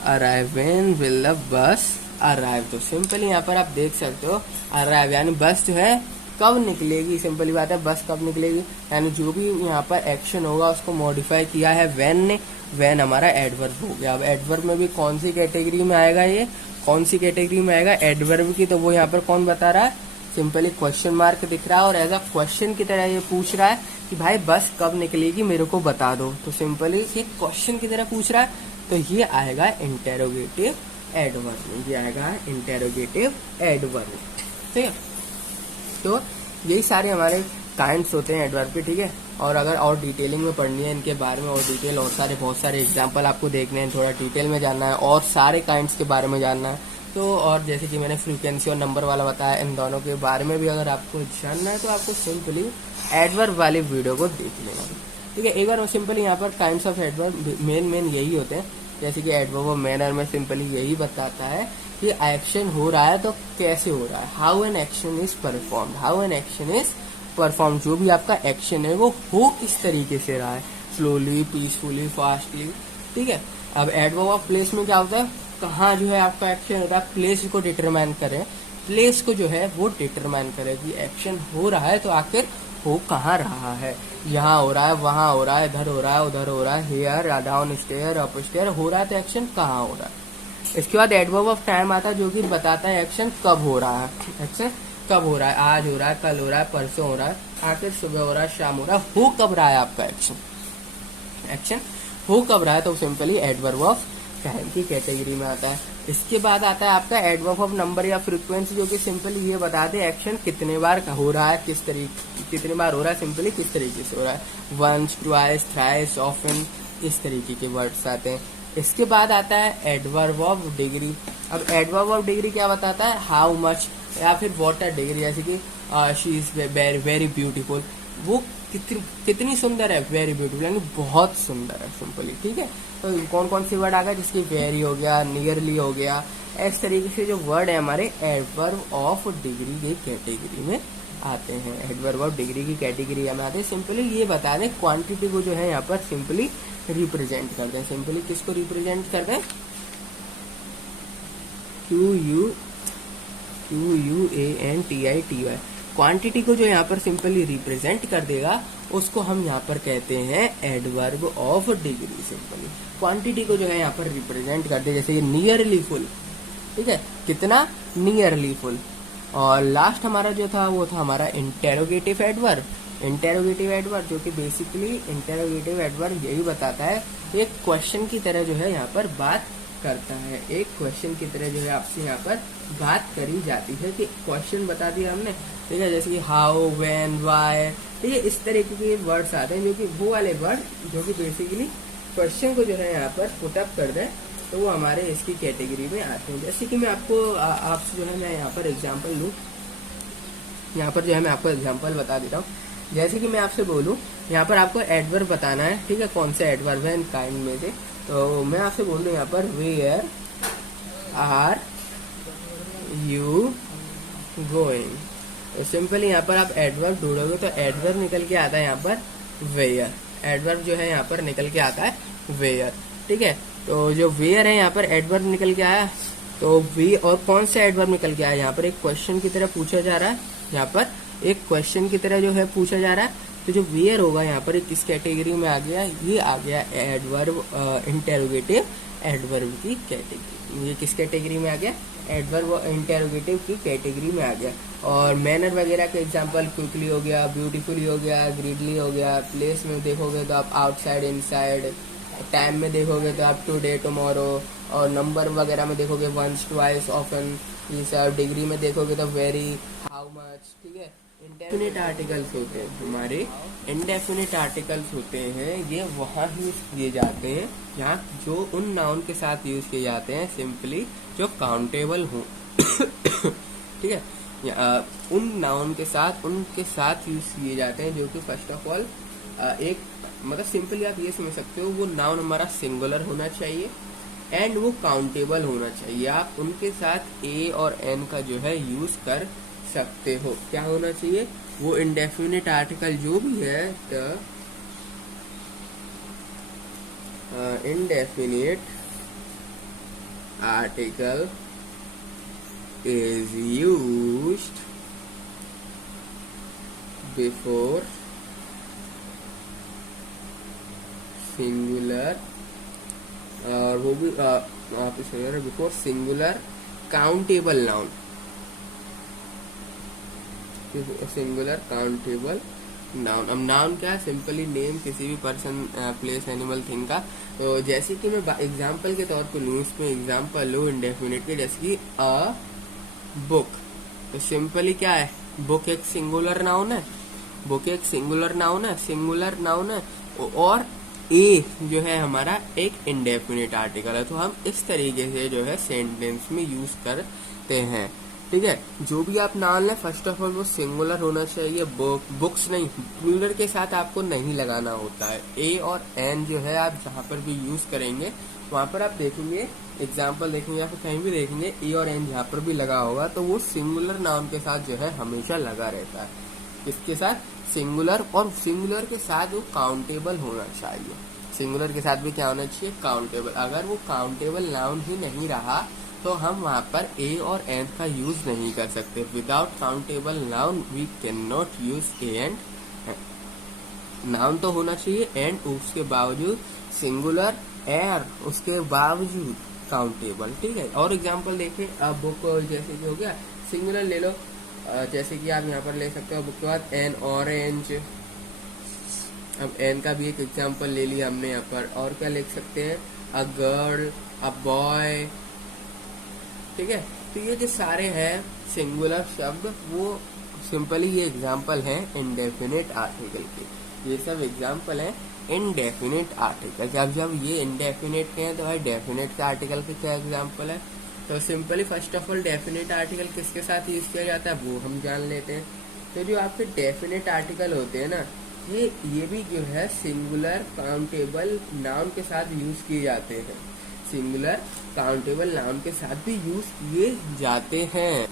arrive, when will the bus arrive, तो सिंपली यहाँ पर आप देख सकते हो अराइव यानी बस जो है कब निकलेगी, सिंपली बात है बस कब निकलेगी, यानी जो भी यहाँ पर एक्शन होगा उसको मॉडिफाई किया है व्हेन ने, व्हेन हमारा एडवर्ब हो गया। अब एडवर्ब में भी कौन सी कैटेगरी में आएगा, ये कौन सी कैटेगरी में आएगा एडवर्ब की, तो वो यहाँ पर कौन बता रहा है, सिंपली क्वेश्चन मार्क दिख रहा है और एज अ क्वेश्चन की तरह ये पूछ रहा है कि भाई बस कब निकलेगी मेरे को बता दो। तो सिंपली ये क्वेश्चन की तरह पूछ रहा है, तो ये आएगा इंटेरोगेटिव एडवर्ब, ये आएगा इंटेरोगेटिव एडवर्ब। ठीक है, तो यही सारे हमारे काइंड्स होते हैं एडवर्ब के। ठीक है, और अगर और डिटेलिंग में पढ़नी है इनके बारे में और डिटेल और बहुत सारे एग्जाम्पल आपको देखने हैं, थोड़ा डिटेल में जानना है और सारे काइंड्स के बारे में जानना है, तो और जैसे कि मैंने फ्रीक्वेंसी और नंबर वाला बताया, इन दोनों के बारे में भी अगर आपको जानना है तो आपको सिंपली एडवर्ब वाली वीडियो को देख लेना। ठीक है, एक बार सिंपली यहाँ पर काइंड्स ऑफ एडवर्ब मेन यही होते हैं। जैसे कि एडवर्ब ऑफ मैनर में सिंपली यही बताता है कि एक्शन हो रहा है तो कैसे हो रहा है, how an action is performed, how an action is perform, जो भी आपका एक्शन है वो हो किस तरीके से रहा है, स्लोली, पीसफुली, फास्टली। ठीक है, अब एडवर्ब ऑफ प्लेस में क्या होता है, कहाँ जो है आपका एक्शन होता है, प्लेस को डिटरमाइन करे, प्लेस को जो है वो डिटरमाइन करे कि एक्शन हो रहा है तो आखिर हो कहाँ रहा है, यहाँ हो रहा है, वहां हो रहा है, इधर हो रहा है, उधर हो रहा है, here, down stair, up stair हो रहा है, तो एक्शन कहाँ हो रहा है। इसके बाद एडवर्ब ऑफ टाइम आता है जो कि बताता है एक्शन कब हो रहा है, एक्शन कब हो रहा है, आज हो रहा है, कल हो रहा है, परसों हो रहा है, आखिर सुबह हो रहा है, शाम हो रहा है, हो कब रहा है आपका एक्शन, एक्शन हो कब रहा है, तो सिंपली एडवर्ब ऑफ टाइम की कैटेगरी में आता है। इसके बाद आता है आपका एडवर्ब ऑफ नंबर या फ्रीक्वेंसी, जो कि सिंपली ये बता दे एक्शन कितने बार हो रहा है, किस तरीके कितने बार हो रहा है, सिंपली किस तरीके से हो रहा है, वंस, ट्वाइस, थ्राइस, ऑफन, इस तरीके के वर्ड्स आते हैं। इसके बाद आता है एडवर्ब ऑफ डिग्री। अब एडवर्ब ऑफ डिग्री क्या बताता है, हाउ मच या फिर व्हाट अ डिग्री, जैसे कि she is very very beautiful, वो कितनी सुंदर है, वेरी ब्यूटीफुल यानी बहुत सुंदर है सिंपली। ठीक है, तो कौन कौन सी वर्ड आ गए, जिसकी वेरी हो गया, नियरली हो गया, इस तरीके से जो वर्ड है हमारे एडवर्ब ऑफ डिग्री की कैटेगरी में आते हैं, एडवर्ब ऑफ डिग्री की कैटेगरी में आते हैं। सिंपली ये बता दें क्वांटिटी को जो है यहाँ पर सिंपली रिप्रेजेंट करते हैं, सिंपली किसको रिप्रेजेंट करते हैं, QUANTITY, क्वांटिटी को जो यहाँ पर सिंपली रिप्रेजेंट कर देगा उसको हम यहाँ पर कहते हैं adverb of degree. Simply quantity को जो है यहाँ पर रिप्रेजेंट कर दे, जैसे ये नियरली फुल, ठीक है, कितना, नियरली फुल। और लास्ट हमारा जो था वो था हमारा इंटेरोगेटिव एडवर्ब। इंटेरोगेटिव एडवर्ब जो कि बेसिकली इंटेरोगेटिव एडवर्ब यही बताता है एक क्वेश्चन की तरह जो है यहाँ पर बात करता है, एक क्वेश्चन की तरह जो है आपसे यहाँ पर बात करी जाती है कि क्वेश्चन बता दिया हमने। ठीक है, जैसे कि हाउ, व्हेन, व्हाई, ठीक है, इस तरीके के वर्ड्स आते हैं जो कि वो वाले वर्ड जो कि बेसिकली क्वेश्चन को जो है यहाँ पर पुटअप कर दें, तो वो हमारे इसकी कैटेगरी में आते हैं। जैसे कि मैं आपको आपसे जो है मैं यहाँ पर एग्जाम्पल लूँ, यहाँ पर जो है मैं आपको एग्जाम्पल बता देता हूँ। जैसे कि मैं आपसे बोलूँ यहाँ पर आपको एडवर्ब बताना है, ठीक है, कौन सा एडवर्ब है इन काइंड में से, तो मैं आपसे बोल रहा हूँ यहाँ पर वेयर आर यू गोइंग, तो सिंपली यहाँ पर आप एडवर्ब ढूंढोगे तो एडवर्ब निकल के आता है यहाँ पर वेयर, एडवर्ब जो है यहाँ पर निकल के आता है वेयर। ठीक है, तो जो वेयर है यहाँ पर एडवर्ब निकल के आया, तो वे और कौन सा एडवर्ब निकल के आया, यहाँ पर एक क्वेश्चन की तरह पूछा जा रहा है, यहाँ पर एक क्वेश्चन की तरह जो है पूछा जा रहा है, तो जो वेयर होगा यहाँ पर किस कैटेगरी में आ गया, ये आ गया एडवर्ब इंटेरोगेटिव एडवर्ब की कैटेगरी। ये किस कैटेगरी में आ गया, एडवर्ब इंटेरोगेटिव की कैटेगरी में आ गया। और मैनर वगैरह के एग्जांपल क्विकली हो गया, ब्यूटीफुली हो गया, ग्रीडली हो गया, प्लेस में देखोगे तो आप आउटसाइड, इनसाइड, टाइम में देखोगे तो आप टुडे, टुमारो, और नंबर वगैरह में देखोगे वंस, ट्वाइस, ऑफन, ये सब। डिग्री में देखोगे तो वेरी, हाउ मच। ठीक है, इंडेफिनिट आर्टिकल्स होते हैं हमारे, इंडेफिनिट आर्टिकल्स होते हैं, ये वहाँ यूज किए जाते हैं यहाँ जो उन नाउन के साथ यूज किए जाते हैं सिंपली जो काउंटेबल हो। ठीक है, उन नाउन के साथ उनके साथ यूज किए जाते हैं जो कि फर्स्ट ऑफ ऑल एक मतलब सिंपली आप ये समझ सकते हो वो नाउन हमारा सिंगुलर होना चाहिए एंड वो काउंटेबल होना चाहिए। आप उनके साथ ए और एन का जो है यूज कर सकते हो। क्या होना चाहिए, वो इंडेफिनिट आर्टिकल जो भी है, the indefinite article is used before singular और वो भी before singular countable noun, singular countable noun. अब नाउन क्या है? सिंपली नेम किसी भी पर्सन, प्लेस, एनिमल, थिंग का। तो जैसे कि मैं एग्जाम्पल के तौर पर लूँ, इसमें एग्जाम्पल लो इंडेफिनिट के, जैसे कि अ बुक। तो सिंपली क्या है? बुक एक सिंगुलर नाउन है, बुक एक सिंगुलर नाउन है, सिंगुलर नाउन है, और ए जो है हमारा एक इंडेफिनिट आर्टिकल है। तो हम इस तरीके से जो है सेंटेंस में यूज करते हैं। ठीक है, जो भी आप नाउन लें, फर्स्ट ऑफ ऑल वो सिंगुलर होना चाहिए। बुक्स नहीं, प्लूरल के साथ आपको नहीं लगाना होता है। ए और एन जो है आप जहाँ पर भी यूज करेंगे, वहां पर आप देखेंगे, एग्जाम्पल देखेंगे या फिर कहीं भी देखेंगे, ए और एन जहाँ पर भी लगा होगा तो वो सिंगुलर नाउन के साथ जो है हमेशा लगा रहता है। इसके साथ सिंगुलर, और सिंगुलर के साथ वो काउंटेबल होना चाहिए। सिंगुलर के साथ भी क्या होना चाहिए? काउंटेबल। अगर वो काउंटेबल नाउन ही नहीं रहा तो हम वहाँ पर ए और एन का यूज नहीं कर सकते। Without countable noun we can not use a and. Noun तो होना चाहिए एंड उसके बावजूद सिंगुलर, एर उसके बावजूद काउंटेबल। ठीक है, और एग्जाम्पल देखें, अब बुक जैसे कि हो गया सिंगुलर ले लो, जैसे कि आप यहाँ पर ले सकते हो बुक के बाद एन ऑरेंज। अब एन का भी एक एग्जाम्पल ले लिया हमने यहाँ पर, और क्या लिख सकते हैं? A girl, a boy. ठीक है, तो ये जो सारे हैं सिंगुलर शब्द, वो सिंपली ये एग्जाम्पल हैं इंडेफिनिट आर्टिकल के। ये सब एग्जाम्पल हैं इनडेफिनिट आर्टिकल। जब ये इनडेफिनिट के हैं तो भाई डेफिनेट के आर्टिकल के क्या एग्जाम्पल है? तो simply first of all definite article किसके साथ यूज किया जाता है वो हम जान लेते हैं। तो जो आपके डेफिनेट आर्टिकल होते हैं ना, ये भी जो है सिंगुलर काउंटेबल नाउन के साथ यूज किए जाते हैं। सिंगुलर काउंटेबल नाउन के साथ भी यूज किए जाते हैं,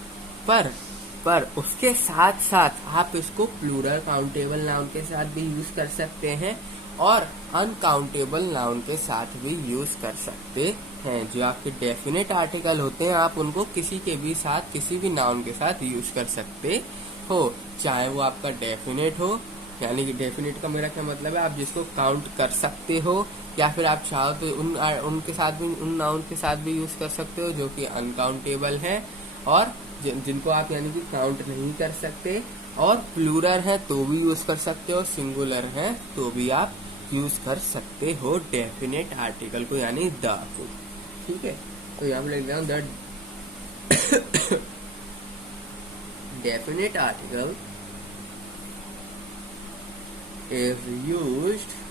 पर उसके साथ साथ आप इसको प्लूरल काउंटेबल नाउन के साथ भी यूज कर सकते हैं, और अनकाउंटेबल नाउन के साथ भी यूज कर सकते हैं। जो आपके डेफिनेट आर्टिकल होते हैं, आप उनको किसी के भी साथ, किसी भी नाउन के साथ यूज कर सकते हो, चाहे वो आपका डेफिनेट हो, यानी कि डेफिनेट का मेरा क्या मतलब है? आप जिसको काउंट कर सकते हो, या फिर आप चाहो तो उनके साथ भी, उन नाउन के साथ भी यूज कर सकते हो जो कि अनकाउंटेबल है, और जिनको आप यानी कि काउंट नहीं कर सकते, और प्लूरल है तो भी यूज कर सकते हो, सिंगुलर है तो भी आप यूज कर सकते हो डेफिनेट आर्टिकल को, यानी द को। ठीक है, तो यहाँ पर लिख रहा हूँ the definite article is used.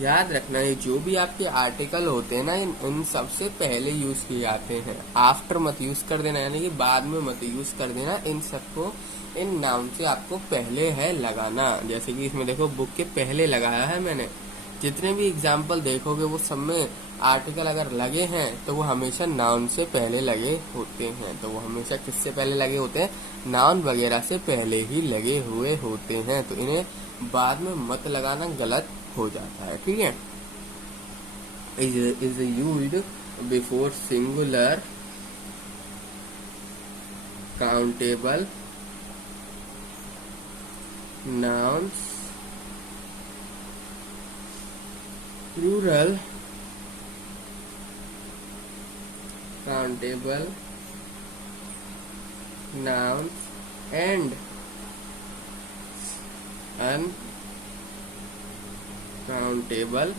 याद रखना है जो भी आपके आर्टिकल होते हैं ना, इन सबसे पहले यूज किए जाते हैं। आफ्टर मत यूज कर देना, यानी कि बाद में मत यूज कर देना। इन सबको, इन नाउन से आपको पहले है लगाना। जैसे कि इसमें देखो बुक के पहले लगाया है मैंने। जितने भी एग्जाम्पल देखोगे वो सब में आर्टिकल अगर लगे हैं तो वो हमेशा नाउन से पहले लगे होते हैं। तो वो हमेशा किससे पहले लगे होते हैं? नाउन वगैरह से पहले ही लगे हुए होते हैं। तो इन्हें बाद में मत लगाना, गलत हो जाता है। ठीक है, is used before singular countable nouns, plural countable nouns and uncountable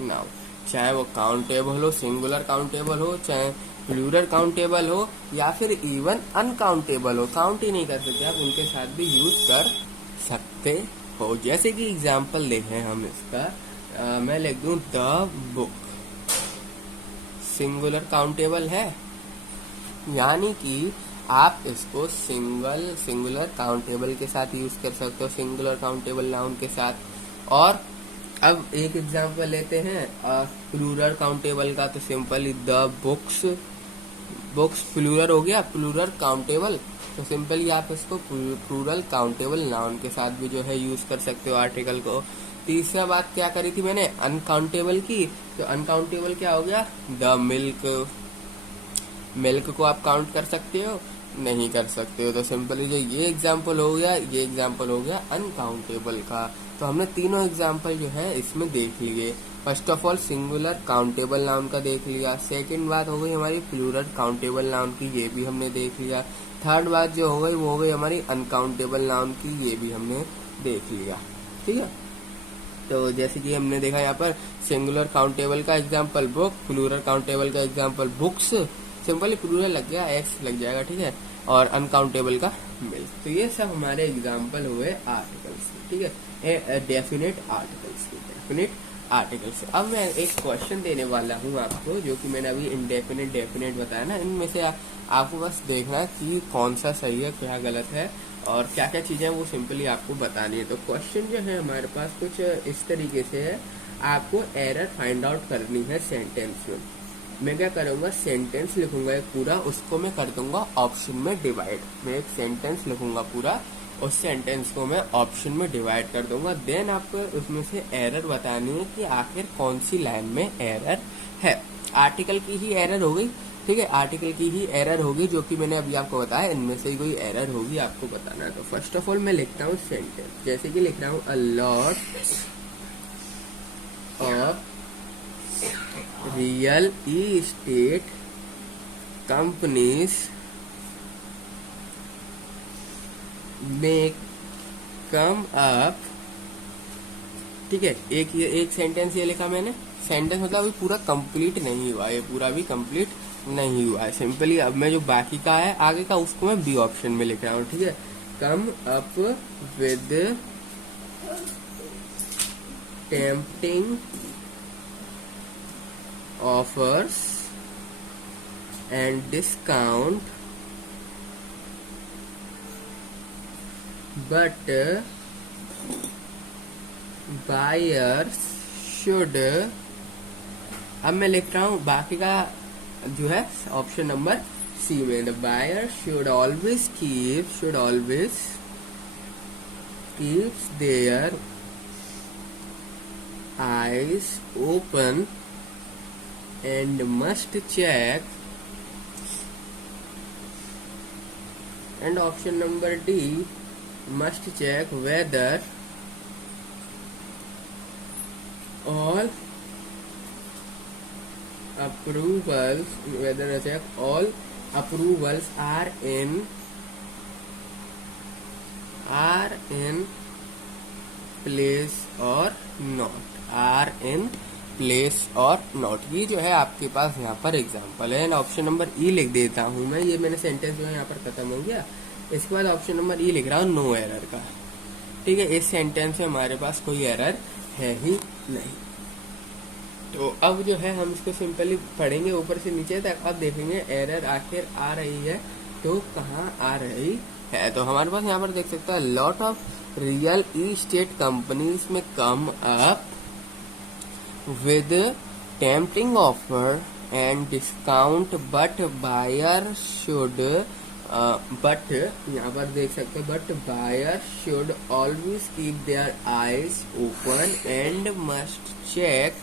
noun. चाहे वो काउंटेबल हो, सिंगुलर काउंटेबल हो, चाहे प्लूरल काउंटेबल हो, या फिर इवन अनकाउंटेबल हो, काउंट ही नहीं कर सकते आप, उनके साथ भी यूज कर सकते हो। जैसे कि एग्जाम्पल देखें हम इसका, मैं लिख दूं द बुक। सिंगुलर काउंटेबल है, यानी कि आप इसको सिंगुलर काउंटेबल के साथ यूज कर सकते हो, सिंगुलर काउंटेबल नाउन के साथ। और अब एक एग्जांपल लेते हैं प्लूरल काउंटेबल का, तो simply the books. Books plural हो गया, प्लूरल काउंटेबल, तो सिंपली आप इसको प्लूरल काउंटेबल नाउन के साथ भी जो है यूज कर सकते हो आर्टिकल को। तीसरा बात क्या करी थी मैंने? अनकाउंटेबल की। तो अनकाउंटेबल क्या हो गया? The milk. मिल्क को आप काउंट कर सकते हो? नहीं कर सकते हो। तो सिंपली जो ये एग्जाम्पल हो गया, ये एग्जाम्पल हो गया अनकाउंटेबल का। तो हमने तीनों एग्जाम्पल जो है इसमें देख लिए। First of all singular countable noun का देख लिया। सेकंड बात हो गई हमारी प्लूरल काउंटेबल नाउन की, ये भी हमने देख लिया। थर्ड बात जो हो गई वो हो गई हमारी अनकाउंटेबल नाउन की, ये भी हमने देख लिया। ठीक है, तो जैसे कि हमने देखा यहाँ पर सिंगुलर काउंटेबल का एग्जाम्पल बुक, प्लूरल काउंटेबल का एग्जाम्पल बुक्स, सिंपली प्लूरल लग गया एक्स लग जाएगा। ठीक है, और अनकाउंटेबल का मिल्क। तो ये सब हमारे एग्जाम्पल हुए आर्टिकल्स। ठीक है, डेफिनेट आर्टिकल्स के, डेफिनेट आर्टिकल्स। अब मैं एक क्वेश्चन देने वाला हूँ आपको, जो कि मैंने अभी इनडेफिनेट डेफिनेट बताया ना, इनमें से आपको बस देखना कि कौन सा सही है क्या गलत है और क्या क्या चीजें वो सिंपली आपको बतानी है। तो क्वेश्चन जो है हमारे पास कुछ इस तरीके से है, आपको एरर फाइंड आउट करनी है सेंटेंस में। मैं क्या करूंगा, सेंटेंस लिखूंगा एक पूरा, उसको मैं कर दूंगा ऑप्शन में डिवाइड। मैं एक सेंटेंस लिखूंगा पूरा, उस सेंटेंस को मैं ऑप्शन में डिवाइड कर दूंगा। देन आपको उसमें से एरर बतानी है कि आखिर कौन सी लाइन में एरर है। आर्टिकल की ही एरर हो गई। ठीक है, आर्टिकल की ही एरर होगी, जो कि मैंने अभी आपको बताया। इनमें से कोई एरर होगी आपको बताना है। तो फर्स्ट ऑफ ऑल मैं लिखता हूँ सेंटेंस, जैसे कि लिख रहा हूँ a lot of real estate companies में कम अप। ठीक है, एक सेंटेंस ये लिखा मैंने। सेंटेंस मतलब अभी पूरा कंप्लीट नहीं हुआ, ये पूरा भी कंप्लीट नहीं हुआ है। सिंपली अब मैं जो बाकी का है आगे का, उसको मैं बी ऑप्शन में लिख रहा हूँ। ठीक है, कम up with tempting offers and discount but buyers should. अब मैं लिख रहा हूँ बाकी का जो है ऑप्शन नंबर सी में, the buyer should always keeps their eyes open and must check. And option number D, must check whether all approvals are in place or not, ये जो है आपके पास यहाँ पर एग्जाम्पल है। ऑप्शन नंबर ई लिख देता हूँ मैं, ये मैंने सेंटेंस जो है यहाँ पर खत्म हो गया। इसके बाद ऑप्शन नंबर ई लिख रहा हूँ नो एरर का। ठीक है, इस सेंटेंस में हमारे पास कोई एरर है ही नहीं। तो अब जो है हम इसको सिंपली पढ़ेंगे ऊपर से नीचे तक। अब देखेंगे एरर आखिर आ रही है तो कहाँ आ रही है। तो हमारे पास यहाँ पर देख सकते हैं, lot of real estate companies में come up with tempting offer and discount but buyer should, but यहाँ पर देख सकते हैं, but buyer should always keep their eyes open and must check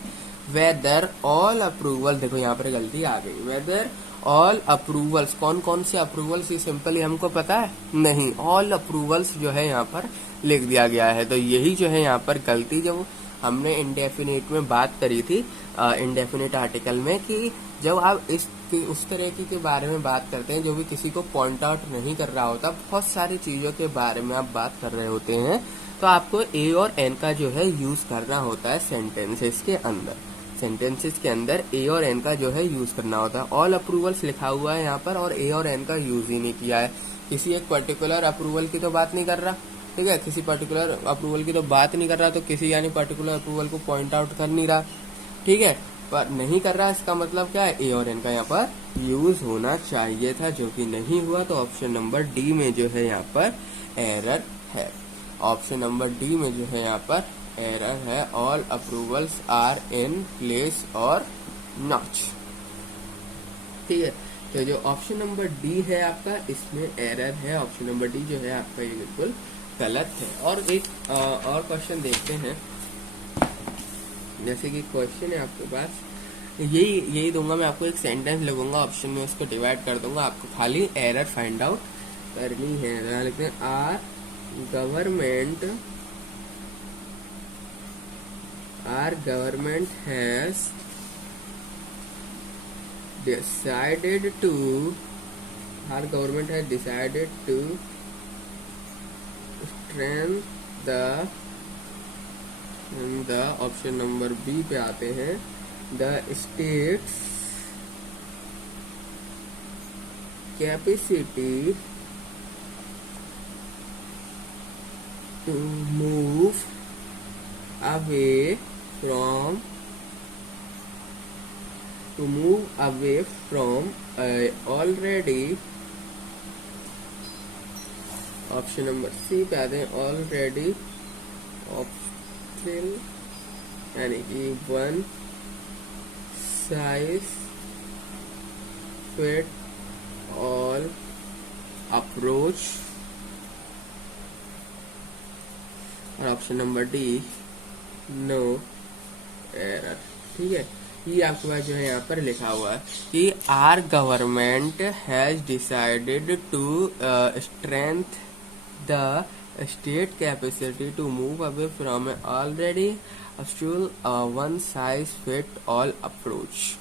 whether all approval. देखो यहाँ पर गलती आ गई, वेदर ऑल अप्रूवल्स, कौन कौन से अप्रूवल्स ये सिंपली हमको पता है नहीं, ऑल अप्रूवल्स जो है यहाँ पर लिख दिया गया है। तो यही जो है यहाँ पर गलती, जब हमने इंडेफिनेट में बात करी थी, इंडेफिनेट आर्टिकल में, कि जब आप उस तरह के बारे में बात करते हैं जो भी किसी को पॉइंट आउट नहीं कर रहा होता, बहुत सारी चीजों के बारे में आप बात कर रहे होते हैं, तो आपको ए और एन का जो है यूज करना होता है सेंटेंसेस के अंदर। सेंटेंसेस के अंदर ए और एन का जो है यूज करना होता है। ऑल अप्रूवल्स लिखा हुआ है यहाँ पर और ए और एन का यूज ही नहीं किया है। किसी एक पर्टिकुलर अप्रूवल की तो बात नहीं कर रहा। ठीक है, किसी पर्टिकुलर अप्रूवल की तो बात नहीं कर रहा, तो किसी यानी पर्टिकुलर अप्रूवल को पॉइंट आउट कर नहीं रहा। ठीक है, पर नहीं कर रहा, इसका मतलब क्या है, ए और एन का यहाँ पर यूज होना चाहिए था, जो कि नहीं हुआ। तो ऑप्शन नंबर डी में जो है यहाँ पर एरर है। ऑप्शन नंबर डी में जो है यहाँ पर एरर है, all approvals are in place और नॉट। ठीक है, तो जो ऑप्शन नंबर डी है आपका, इसमें एरर है। ऑप्शन नंबर डी जो है आपका ये बिल्कुल गलत है। और एक और क्वेश्चन देखते हैं, जैसे कि क्वेश्चन है आपके पास, यही दूंगा मैं आपको, एक सेंटेंस लगूंगा ऑप्शन में, उसको डिवाइड कर दूंगा, आपको खाली एरर फाइंड आउट करनी है। यहाँ लिखते हैं, our government has decided to strengthen the option number B पे आते हैं, the state's capacity to move away from already, option number C पे आते हैं, ऑलरेडी ऑप्शन यानी कि one size fit all approach, और option number D no error. ठीक है, ये आपके पास जो है यहाँ पर लिखा हुआ है कि our government has decided to strength the state capacity to move away from already one size fit all approach.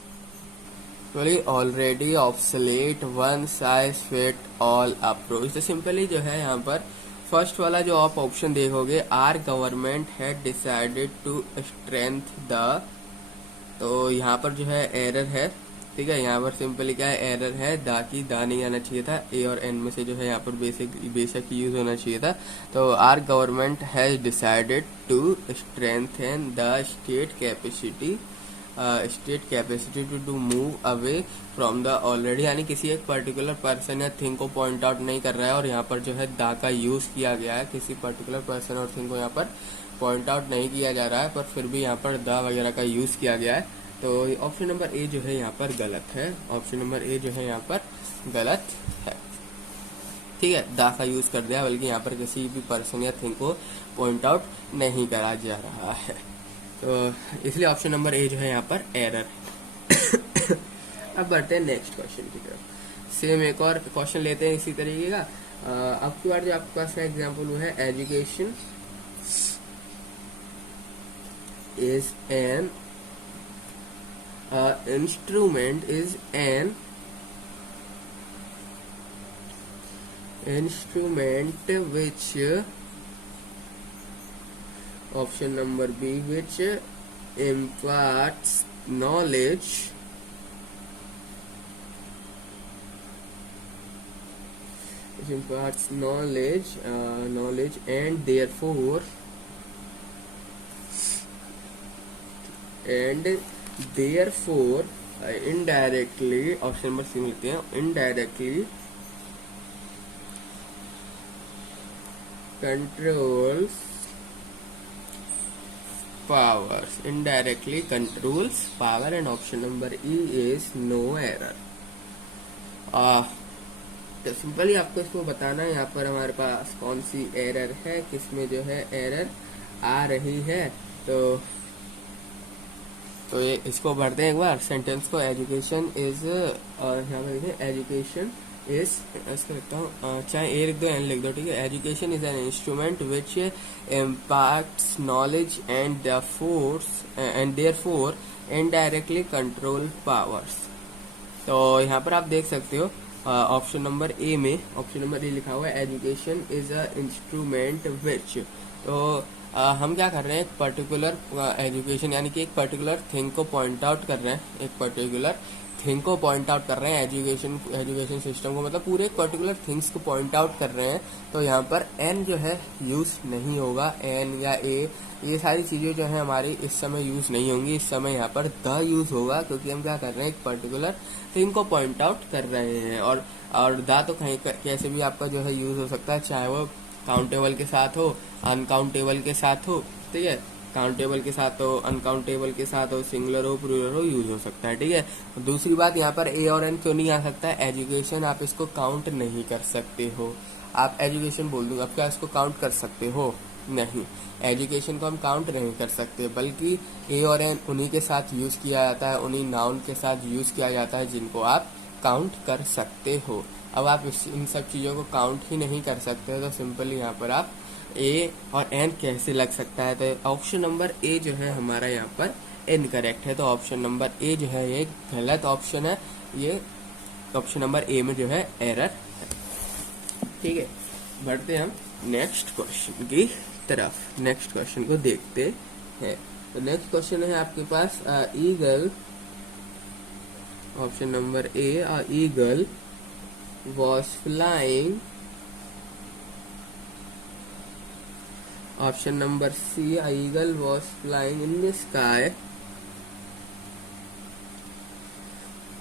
Already obsolete one size fit all approach. तो सिंपली जो है यहाँ पर फर्स्ट वाला जो आप ऑप्शन देखोगे, our government had decided to strength the, तो यहाँ पर जो है एरर है। ठीक है, यहाँ पर सिंपली क्या है, एरर है, दा की दा नहीं आना चाहिए था, ए और एन में से जो है यहाँ पर बेशक यूज होना चाहिए था। तो our government has decided to strengthen the state capacity to move away from the already, यानी किसी एक पर्टिकुलर पर्सन या थिंग को पॉइंट आउट नहीं कर रहा है, और यहाँ पर जो है दा का यूज किया गया है, किसी पर्टिकुलर पर्सन और थिंग को यहाँ पर पॉइंट आउट नहीं किया जा रहा है, पर फिर भी यहाँ पर दा वगैरह का यूज किया गया है। तो ऑप्शन नंबर ए जो है यहाँ पर गलत है, ऑप्शन नंबर ए जो है यहाँ पर गलत है। ठीक है, दा का यूज कर दिया, बल्कि यहाँ पर किसी भी पर्सन या थिंग को पॉइंट आउट नहीं करा जा रहा है, तो इसलिए ऑप्शन नंबर ए जो है यहाँ पर एरर। अब बढ़ते हैं नेक्स्ट क्वेश्चन की तरफ। सेम एक और क्वेश्चन लेते हैं इसी तरीके का। अब की बार जो आपके पास का एग्जाम्पल वो है, education is an instrument which, option number B, which imparts knowledge and therefore indirectly, option number C मिलते हैं, indirectly controls powers, and option number E is no error। तो सिंपली आपको इसको बताना है यहाँ पर हमारे पास कौन सी एरर है, किसमें जो है एरर आ रही है। तो ये इसको भरते हैं एक बार सेंटेंस को। एजुकेशन इज, और यहाँ पर लिखे एजुकेशन इज, इसको लिखता हूँ, चाहे ए लिख दो एन लिख दो, ठीक है। Education is an instrument which impacts knowledge and therefore indirectly control powers. तो यहाँ पर आप देख सकते हो ऑप्शन नंबर ए में, ऑप्शन नंबर ए लिखा हुआ है education is a instrument which. तो हम क्या कर रहे हैं, एक पर्टिकुलर एजुकेशन यानी कि एक पर्टिकुलर थिंग को पॉइंट आउट कर रहे हैं, एजुकेशन सिस्टम को, मतलब पूरे एक पर्टिकुलर थिंग्स को पॉइंट आउट कर रहे हैं। तो यहाँ पर एन जो है यूज नहीं होगा, एन या ए, ये सारी चीजें जो है हमारी इस समय यूज नहीं होंगी, इस समय यहाँ पर द यूज होगा, क्योंकि हम क्या कर रहे हैं, एक पर्टिकुलर थिंग को पॉइंट आउट कर रहे हैं। और द तो कहीं कैसे भी आपका जो है यूज हो सकता है, चाहे वो काउंटेबल के साथ हो, अनकाउंटेबल के साथ हो, ठीक है, काउंटेबल के साथ हो, अनकाउंटेबल के साथ हो, सिंगुलर हो, प्लूरल हो, यूज हो सकता है, ठीक है। दूसरी बात, यहाँ पर ए और एन क्यों नहीं आ सकता है, एजुकेशन आप इसको काउंट नहीं कर सकते हो। आप एजुकेशन बोल दूंगा, आप क्या इसको काउंट कर सकते हो? नहीं, एजुकेशन को हम काउंट नहीं कर सकते, बल्कि ए और एन उन्हीं के साथ यूज किया जाता है, उन्हीं नाउन के साथ यूज किया जाता है जिनको आप काउंट कर सकते हो। अब आप इन सब चीज़ों को काउंट ही नहीं कर सकते हो, तो सिंपली यहाँ पर आप ए और एन कैसे लग सकता है, तो ऑप्शन नंबर ए जो है हमारा यहाँ पर इनकरेक्ट है। तो ऑप्शन नंबर ए जो है ये गलत ऑप्शन है, ये ऑप्शन नंबर ए में जो है एरर है। ठीक है, बढ़ते हम नेक्स्ट क्वेश्चन की तरफ, नेक्स्ट क्वेश्चन को देखते हैं। तो नेक्स्ट क्वेश्चन है आपके पास eagle, option number A, eagle was flying, option number C, eagle was flying in the sky,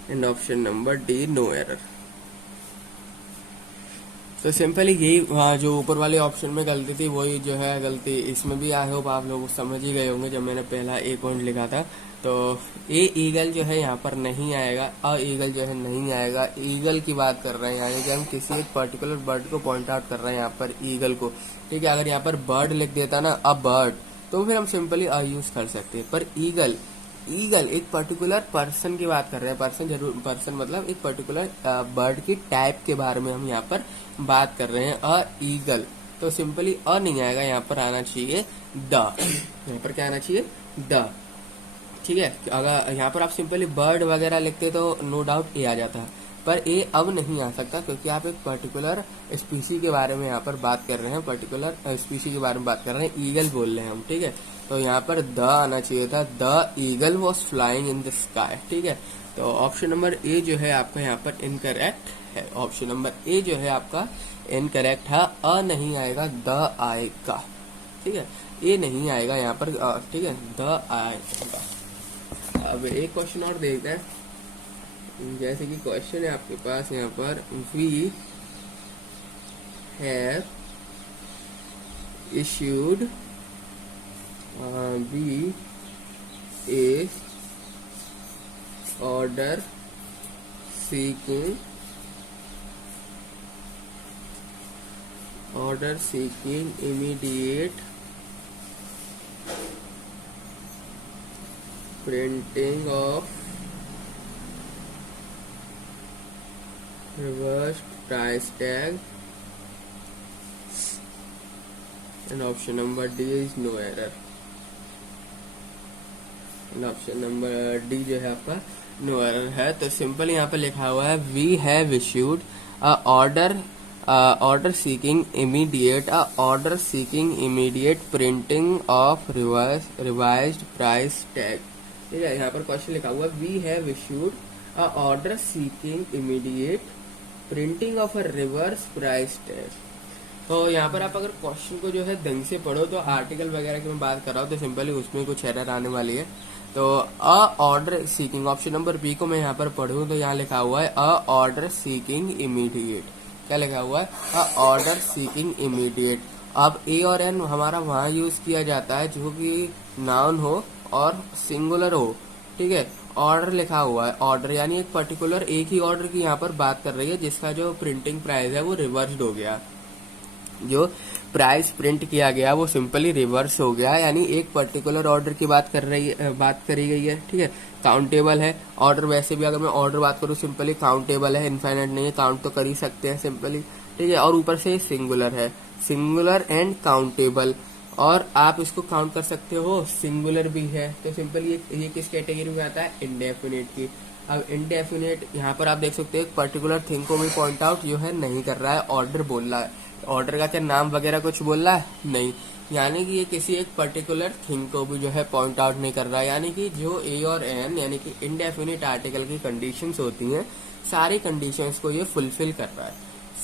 and option number D no error. तो सिंपली यही जो ऊपर वाले ऑप्शन में गलती थी वही जो है गलती इसमें भी, आई होप आप लोग समझ ही गए होंगे जब मैंने पहला ए पॉइंट लिखा था। तो ए ईगल जो है यहाँ पर नहीं आएगा, ईगल जो है नहीं आएगा। ईगल की बात कर रहे हैं, यानी कि हम किसी एक पर्टिकुलर बर्ड को पॉइंट आउट कर रहे हैं यहाँ पर ईगल को। ठीक है, अगर यहाँ पर बर्ड लिख देता ना अ बर्ड, तो फिर हम सिंपली अ यूज कर सकते हैं। पर ईगल, ईगल एक पर्टिकुलर पर्सन की बात कर रहे हैं, पर्सन जरूर, पर्सन मतलब एक पर्टिकुलर बर्ड की टाइप के बारे में हम यहाँ पर बात कर रहे हैं, अ ईगल। तो सिंपली अ नहीं आएगा, यहाँ पर आना चाहिए द, यहाँ पर क्या आना चाहिए द। ठीक है, अगर यहाँ पर आप सिंपली बर्ड वगैरह लिखते तो नो डाउट ए आ जाता है, पर ए अब नहीं आ सकता क्योंकि आप एक पर्टिकुलर स्पीशी के बारे में यहाँ पर बात कर रहे हैं, पर्टिकुलर स्पीशी के बारे में बात कर रहे हैं, ईगल बोल रहे हैं हम। ठीक है, तो यहाँ पर द आना चाहिए था, the eagle was flying in the sky. ठीक है, तो ऑप्शन नंबर ए जो है आपका यहाँ पर इनकरेक्ट है, ऑप्शन नंबर ए जो है आपका इनकरेक्ट है। अ नहीं आएगा, द आएगा। ठीक है, ए नहीं आएगा यहाँ पर, ठीक है, द आएगा। अब एक क्वेश्चन और देखते हैं, जैसे कि क्वेश्चन है आपके पास यहाँ पर, we have issued B a order seeking immediate printing of reversed price tag, and option number D is no error, and option number D जो है आपका नो एरर है। तो सिंपल यहाँ पर लिखा हुआ है we have issued order seeking immediate printing of revised price tag. ठीक है, यहाँ पर क्वेश्चन लिखा हुआ we have issued order seeking immediate printing of a reverse price tag. तो यहाँ पर आप अगर क्वेश्चन को जो है ढंग से पढ़ो, तो आर्टिकल वगैरह की मैं बात कर रहा हूँ तो सिंपली उसमें कुछ एरर आने वाली है। तो a order seeking, option number B को मैं यहाँ पर पढ़ूँ तो यहाँ लिखा हुआ है अ ऑर्डर सीकिंग इमीडिएट। क्या लिखा हुआ है? अ ऑर्डर सीकिंग इमीडिएट। अब ए और एन हमारा वहाँ यूज किया जाता है जो कि नाउन हो और सिंगुलर हो। ठीक है, ऑर्डर लिखा हुआ है, ऑर्डर यानी एक पर्टिकुलर एक ही ऑर्डर की यहाँ पर बात कर रही है जिसका जो प्रिंटिंग प्राइस है वो रिवर्स्ड हो गया, जो प्राइस प्रिंट किया गया वो सिंपली रिवर्स हो गया, यानी एक पर्टिकुलर ऑर्डर की बात करी गई है। ठीक है, काउंटेबल है ऑर्डर, वैसे भी अगर मैं ऑर्डर बात करूँ सिंपली काउंटेबल है, इनफाइनाइट नहीं है, काउंट तो कर ही सकते हैं सिंपली। ठीक है, और ऊपर से सिंगुलर है, सिंगुलर एंड काउंटेबल, और आप इसको काउंट कर सकते हो, सिंगुलर भी है। तो सिंपली ये किस कैटेगरी में आता है? इंडेफिनिट की। अब इंडेफिनिट यहाँ पर आप देख सकते हो एक पर्टिकुलर थिंग को भी पॉइंट आउट जो है नहीं कर रहा है, ऑर्डर बोल रहा है। ऑर्डर का क्या नाम वगैरह कुछ बोल रहा है? नहीं, यानी कि ये किसी एक पर्टिकुलर थिंग को भी जो है पॉइंट आउट नहीं कर रहा है। यानी कि जो ए और एन यानी कि इंडेफिनिट आर्टिकल की कंडीशंस होती हैं, सारी कंडीशंस को ये फुलफिल कर रहा है,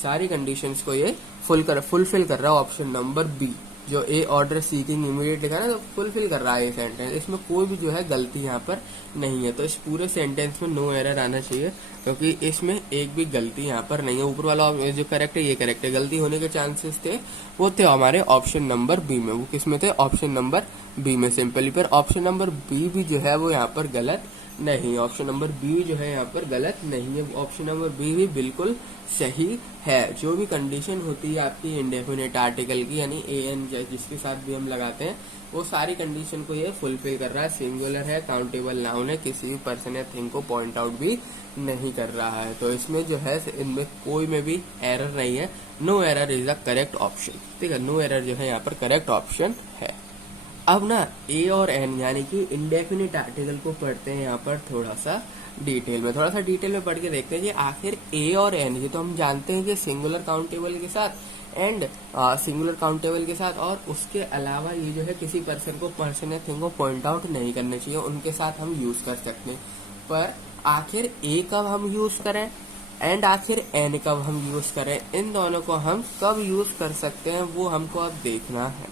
सारी कंडीशंस को ये फुलफिल कर रहा है। ऑप्शन नंबर बी जो ए ऑर्डर सीकिंग इमीडिएट लिखा है ना, तो फुलफिल कर रहा है ये सेंटेंस, इसमें कोई भी जो है गलती यहाँ पर नहीं है। तो इस पूरे सेंटेंस में नो एरर आना चाहिए क्योंकि इसमें एक भी गलती यहाँ पर नहीं है। ऊपर वाला जो करेक्ट है ये करेक्ट है, गलती होने के चांसेस थे वो थे हमारे ऑप्शन नंबर बी में। वो किस में थे? ऑप्शन नंबर बी में सिंपली। पर ऑप्शन नंबर बी भी जो है वो यहाँ पर गलत नहीं, ऑप्शन नंबर बी जो है यहाँ पर गलत नहीं है, ऑप्शन नंबर बी भी बिल्कुल सही है। जो भी कंडीशन होती है आपकी इंडेफिनिट आर्टिकल की, यानी ए एन जिसके साथ भी हम लगाते हैं, वो सारी कंडीशन को ये फुलफिल कर रहा है। सिंगुलर है, काउंटेबल नाउन है, किसी भी पर्सन या थिंग को पॉइंट आउट भी नहीं कर रहा है। तो इसमें जो है इनमें कोई में भी एरर नहीं है। No error is the correct option. ठीक है, नो एरर जो है यहाँ पर करेक्ट ऑप्शन है। अब ना ए और एन यानी कि इंडेफिनिट आर्टिकल को पढ़ते हैं यहाँ पर थोड़ा सा डिटेल में पढ़ के देखते हैं कि आखिर ए और एन, ये तो हम जानते हैं कि सिंगुलर काउंटेबल के साथ एंड सिंगुलर काउंटेबल के साथ, और उसके अलावा ये जो है किसी पर्सन या थिंग को पॉइंट आउट नहीं करने चाहिए, उनके साथ हम यूज कर सकते हैं। पर आखिर ए कब हम यूज करें एंड आखिर एन कब हम यूज करें, इन दोनों को हम कब यूज कर सकते हैं वो हमको अब देखना है।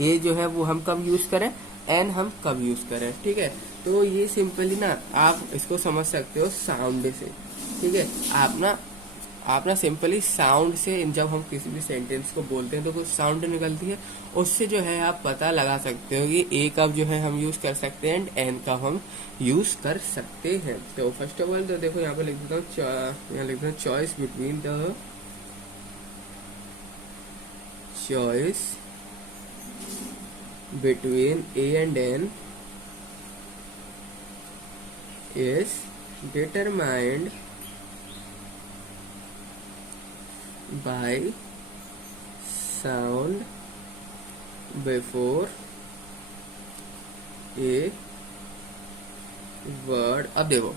ए जो है वो हम कब यूज करें, एन हम कब यूज करें। ठीक है, तो ये सिंपली ना आप इसको समझ सकते हो साउंड से। ठीक है, आप ना सिंपली साउंड से, जब हम किसी भी सेंटेंस को बोलते हैं तो कुछ साउंड निकलती है, उससे जो है आप पता लगा सकते हो कि ए कब जो है हम यूज कर सकते हैं एंड एन कब हम यूज कर सकते हैं। तो फर्स्ट ऑफ ऑल तो देखो यहाँ पर लिख देता हूँ, यहाँ लिख देता हूँ choice between a and an is determined by sound before a word। अब देखो,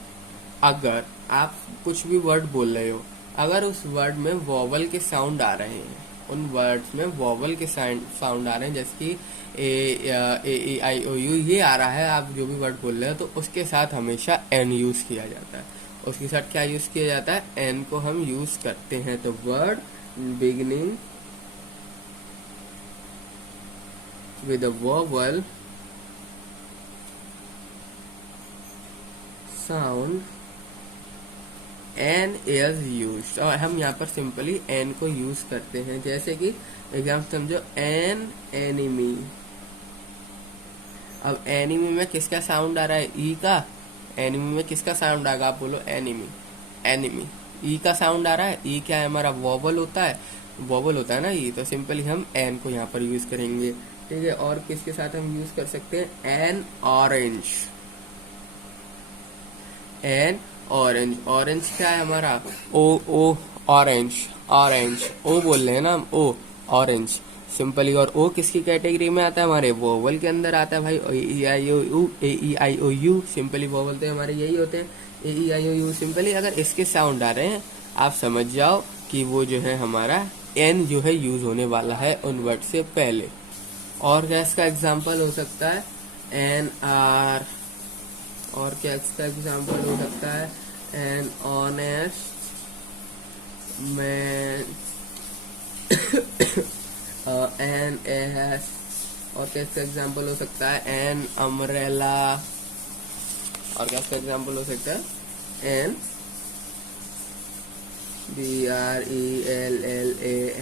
अगर आप कुछ भी वर्ड बोल रहे हो, अगर उस वर्ड में वॉवल के साउंड आ रहे हैं, उन वर्ड्स में वॉवल के साउंड आ रहे हैं, जैसे कि ए आई ओ यू ये आ रहा है, आप जो भी वर्ड बोल रहे हो, तो उसके साथ हमेशा एन यूज किया जाता है। उसके साथ क्या यूज किया जाता है, एन को हम यूज करते हैं। तो word beginning with a vowel sound an is use, और हम यहाँ पर सिंपली एन को यूज करते हैं। जैसे कि एग्जाम्पल समझो, एन एनिमी। अब एनिमी में किसका साउंड आ रहा है, ई का। एनिमी में किसका साउंड आएगा, आप बोलो एनिमी। एनिमी ई का साउंड आ रहा है, ई क्या है हमारा, वॉवल होता है ना ई, तो सिंपली हम एन को यहाँ पर यूज करेंगे। ठीक है, और किसके साथ हम यूज कर सकते हैं, N orange. N orange, orange क्या है हमारा, ओ ऑरेंज, ओ बोल रहे हैं ना हम, ओ ऑरेंज सिंपली। और ओ किसकी कैटेगरी में आता है, हमारे वोवल के अंदर आता है भाई। ए ई आई ओ यू सिंपली वोवल तो हमारे यही होते हैं, ए ई आई ओ यू। सिंपली अगर इसके साउंड आ रहे हैं, आप समझ जाओ कि वो जो है हमारा एन जो है यूज होने वाला है उन वर्ड से पहले। और क्या इसका एग्जाम्पल हो सकता है, एन आर। और क्या इसका एग्जाम्पल हो सकता है, an honest man, an S. और क्या इसका एग्जाम्पल हो सकता है, एन अम्ब्रेला। और क्या इसका एग्जाम्पल हो सकता है, एन BRELLA,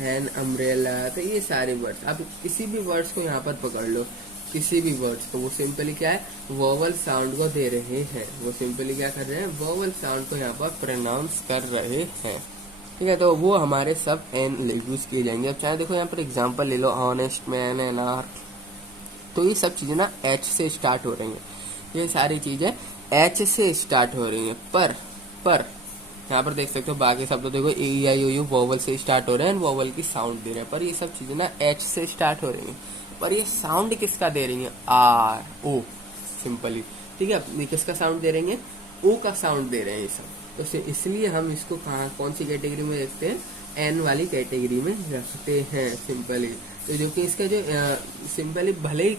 एन अम्ब्रेला। तो ये सारे वर्ड्स, आप किसी भी वर्ड्स को यहाँ पर पकड़ लो, किसी भी वर्ड्स को, वो सिंपली क्या है, वोवल साउंड को दे रहे हैं। वो सिंपली क्या कर रहे हैं, वोवल साउंड को यहाँ पर प्रोनाउंस कर रहे हैं। ठीक है, तो वो हमारे सब एन यूज किए जाएंगे। अब चाहे देखो यहाँ पर एग्जांपल ले लो, ऑनेस्ट मैन, एन आर। तो ये सब चीजें ना एच से स्टार्ट हो रही हैं, ये सारी चीजें एच से स्टार्ट हो रही हैं। पर यहाँ पर देख सकते हो बाकी सब तो देखो ए ई आई ओ यू वोवल से स्टार्ट हो रहे हैं, वोवल की साउंड दे रहे हैं। पर ये सब चीजें ना एच से स्टार्ट हो रही हैं, पर ये साउंड किसका दे रही है, आर ओ सिंपली। ठीक है, ये किसका साउंड दे रही है, ओ का साउंड दे रहे हैं ये सब। तो इसलिए हम इसको कौन सी कैटेगरी में रखते हैं, एन वाली कैटेगरी में रखते हैं सिंपली। तो जो कि इसका जो सिंपली भले ही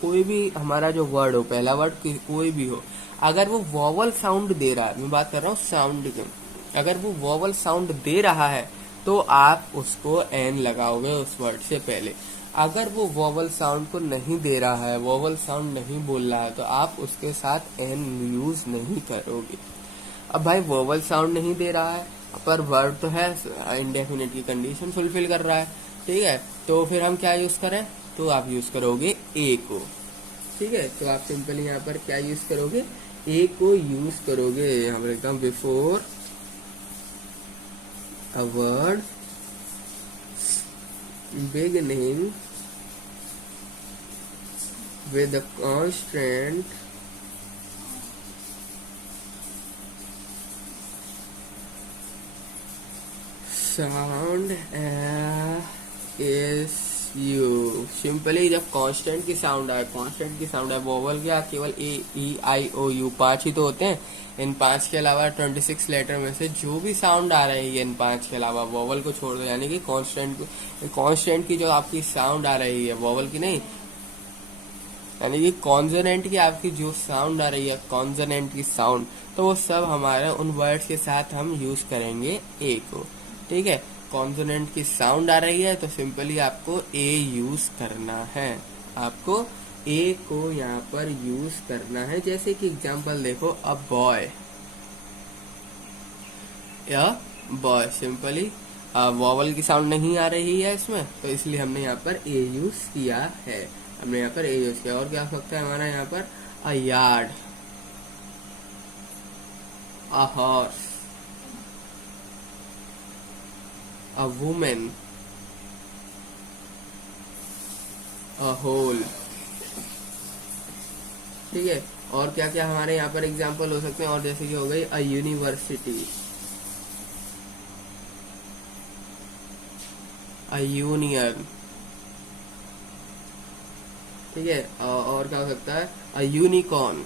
कोई भी हमारा जो वर्ड हो, पहला वर्ड कोई भी हो, अगर वो वॉवल साउंड दे रहा है, मैं बात कर रहा हूँ साउंड की, अगर वो वॉवल साउंड दे रहा है तो आप उसको एन लगाओगे उस वर्ड से पहले। अगर वो वॉवल साउंड को नहीं दे रहा है, वॉवल साउंड नहीं बोल रहा है, तो आप उसके साथ एन यूज नहीं करोगे। अब भाई वोवल साउंड नहीं दे रहा है, पर वर्ड तो है, इंडेफिनिट की कंडीशन फुलफिल कर रहा है। ठीक है, तो फिर हम क्या यूज करें, तो आप यूज करोगे ए को। ठीक है, तो आप सिंपली यहाँ पर क्या यूज करोगे, ए को यूज करोगे, यहाँ पर लिखता हूँ before a word beginning with a constant sound is you। Simply जब कांस्टेंट की साउंड आए वोवल क्या केवल ए ई आई ओ यू 5 ही तो होते हैं। इन 5 के अलावा 26 लेटर में से जो भी साउंड आ रही है इन 5 के अलावा वोवल को छोड़ दो, यानी कि कांस्टेंट की जो आपकी साउंड आ रही है वोवल की नहीं, यानी कि कॉन्सोनेंट की आपकी जो साउंड आ रही है कॉन्सोनेंट की साउंड, तो वो सब हमारे उन वर्ड्स के साथ हम यूज करेंगे ए को। ठीक है, कॉन्सोनेंट की साउंड आ रही है तो सिंपली आपको ए यूज करना है, आपको ए को यहाँ पर यूज करना है। जैसे कि एग्जांपल देखो, अ बॉय, या बॉय, सिंपली वॉवल की साउंड नहीं आ रही है इसमें, तो इसलिए हमने यहाँ पर ए यूज किया है, हमने यहाँ पर ए यूज किया। और क्या हो सकता है हमारा यहाँ पर, a yard, a horse, a women, a hole. ठीक है, और क्या क्या हमारे यहाँ पर एग्जाम्पल हो सकते हैं, और जैसे कि हो गई अ यूनिवर्सिटी, अ यूनियन। ठीक है, और क्या हो सकता है, अ यूनिकॉर्न।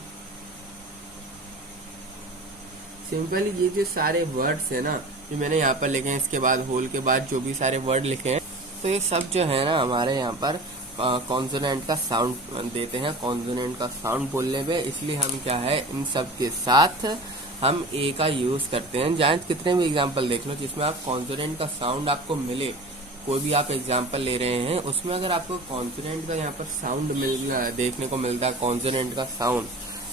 सिंपली ये जो सारे वर्ड्स है ना जो मैंने यहाँ पर लिखे हैं, इसके बाद होल के बाद जो भी सारे वर्ड लिखे हैं, तो ये सब जो है ना हमारे यहाँ पर कॉन्सोनेंट का साउंड देते हैं, कॉन्सोनेंट का साउंड बोलने पे, इसलिए हम क्या है इन सब के साथ हम ए का यूज करते हैं। जहाँ कितने भी एग्जाम्पल देख लो जिसमें आप कॉन्सोनेंट का साउंड आपको मिले, कोई भी आप एग्जाम्पल ले रहे हैं उसमें अगर आपको कॉन्सोनेंट का यहाँ पर साउंड देखने को मिलता है, कॉन्सोनेंट का साउंड,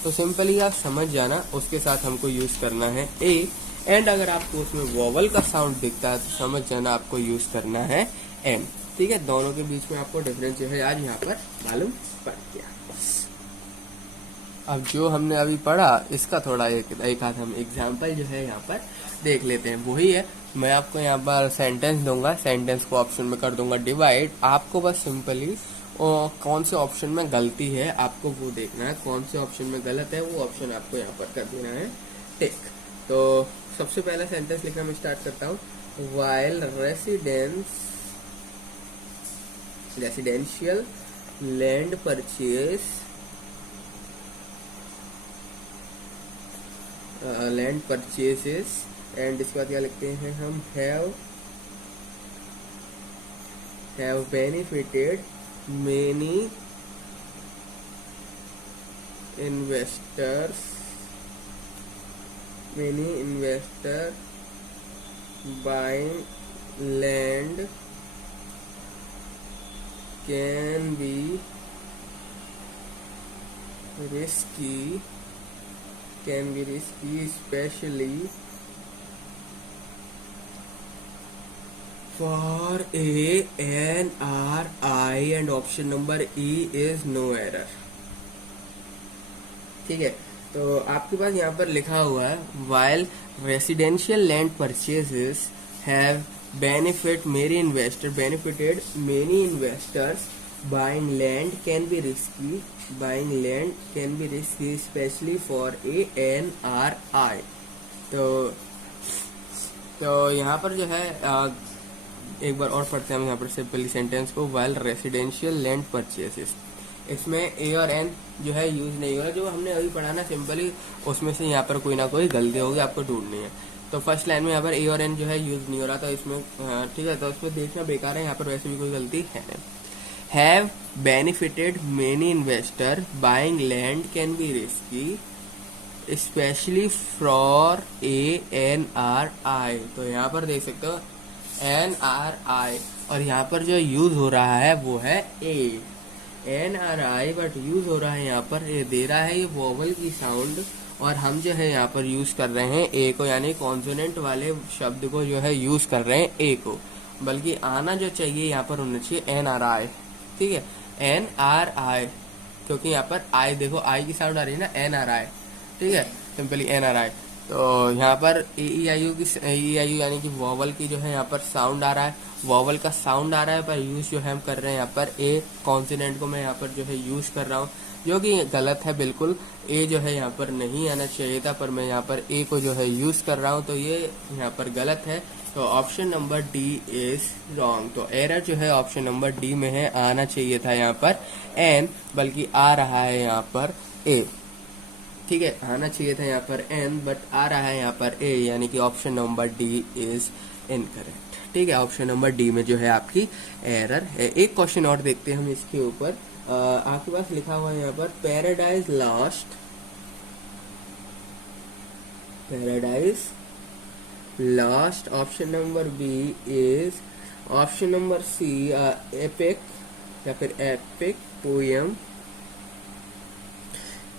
तो सिंपली आप समझ जाना उसके साथ हमको यूज करना है ए। एंड अगर आपको उसमें वोवल का साउंड दिखता है तो समझ जाना आपको यूज करना है एन। ठीक है, दोनों के बीच में आपको डिफरेंस जो है आज यहाँ पर मालूम पड़ गया। अब जो हमने अभी पढ़ा इसका थोड़ा एक आध हम एग्जाम्पल जो है यहाँ पर देख लेते हैं। वही है, मैं आपको यहाँ पर सेंटेंस दूंगा, सेंटेंस को ऑप्शन में कर दूंगा डिवाइड, आपको बस सिंपली कौन से ऑप्शन में गलती है आपको वो देखना है, कौन से ऑप्शन में गलत है वो ऑप्शन आपको यहाँ पर कर देना है टिक। तो सबसे पहला सेंटेंस लिखना मैं स्टार्ट करता हूँ, while residential land purchase land purchases, and इसके बाद क्या लिखते हैं हम, have benefited many investors buying land can be risky especially for ANRI, and option number E is no error। ठीक है, तो आपके पास यहाँ पर लिखा हुआ है while residential land purchases have benefited many investors buying land can be risky especially for ANRI। तो यहाँ पर जो है एक बार और पढ़ते हैं हम यहाँ पर सिंपली सेंटेंस को, वाइल रेसिडेंशियल लैंड परचेसेस, इसमें ए और एन जो है यूज नहीं हो रहा, जो हमने अभी पढ़ा ना सिंपली उसमें से यहाँ पर कोई ना कोई गलती होगी आपको ढूंढनी है। तो फर्स्ट लाइन में यहाँ पर ए और एन जो है यूज नहीं हो रहा, तो इसमें ठीक है, तो उसको देखना बेकार है, यहाँ पर वैसे भी कोई गलती है नहीं। Have benefited many investor buying land can be risky specially for ANRI, तो यहाँ पर देख सकते हो NRI, और यहाँ पर जो यूज हो रहा है वो है ए, NRI, बट यूज हो रहा है यहाँ पर ए, दे रहा है ये वोवल की साउंड, और हम जो है यहाँ पर यूज कर रहे हैं ए को, यानी कॉन्सोनेंट वाले शब्द को जो है यूज कर रहे हैं ए को, बल्कि आना जो चाहिए यहाँ पर होना चाहिए NRI। ठीक है, NRI, क्योंकि यहाँ पर आई देखो आई की साउंड आ रही है ना NRI, ठीक है, सिंपली NRI। तो यहाँ पर ए ई आई यू यानी कि वॉवल की जो है यहाँ पर साउंड आ रहा है, वॉवल का साउंड आ रहा है, पर यूज जो है हम कर रहे हैं यहाँ पर ए कॉन्सिनेंट को मैं यहाँ पर जो है यूज कर रहा हूँ, जो कि गलत है बिल्कुल। ए जो है यहाँ पर नहीं आना चाहिए था, पर मैं यहाँ पर ए को जो है यूज कर रहा हूँ, तो ये यहाँ पर गलत है। तो option number D is wrong. तो एरर जो है ऑप्शन नंबर डी में है, आना चाहिए था यहाँ पर एन, बल्कि आ रहा है यहाँ पर ए। ठीक है, आना चाहिए था यहाँ पर एन, बट आ रहा है यहाँ पर ए, यानी कि option number D is incorrect. ठीक है, ऑप्शन नंबर डी में जो है आपकी एरर है। एक क्वेश्चन और देखते हैं हम इसके ऊपर। आपके पास लिखा हुआ है यहाँ पर Paradise Lost, Paradise Lost. Option number B is option number C epic या फिर epic poem,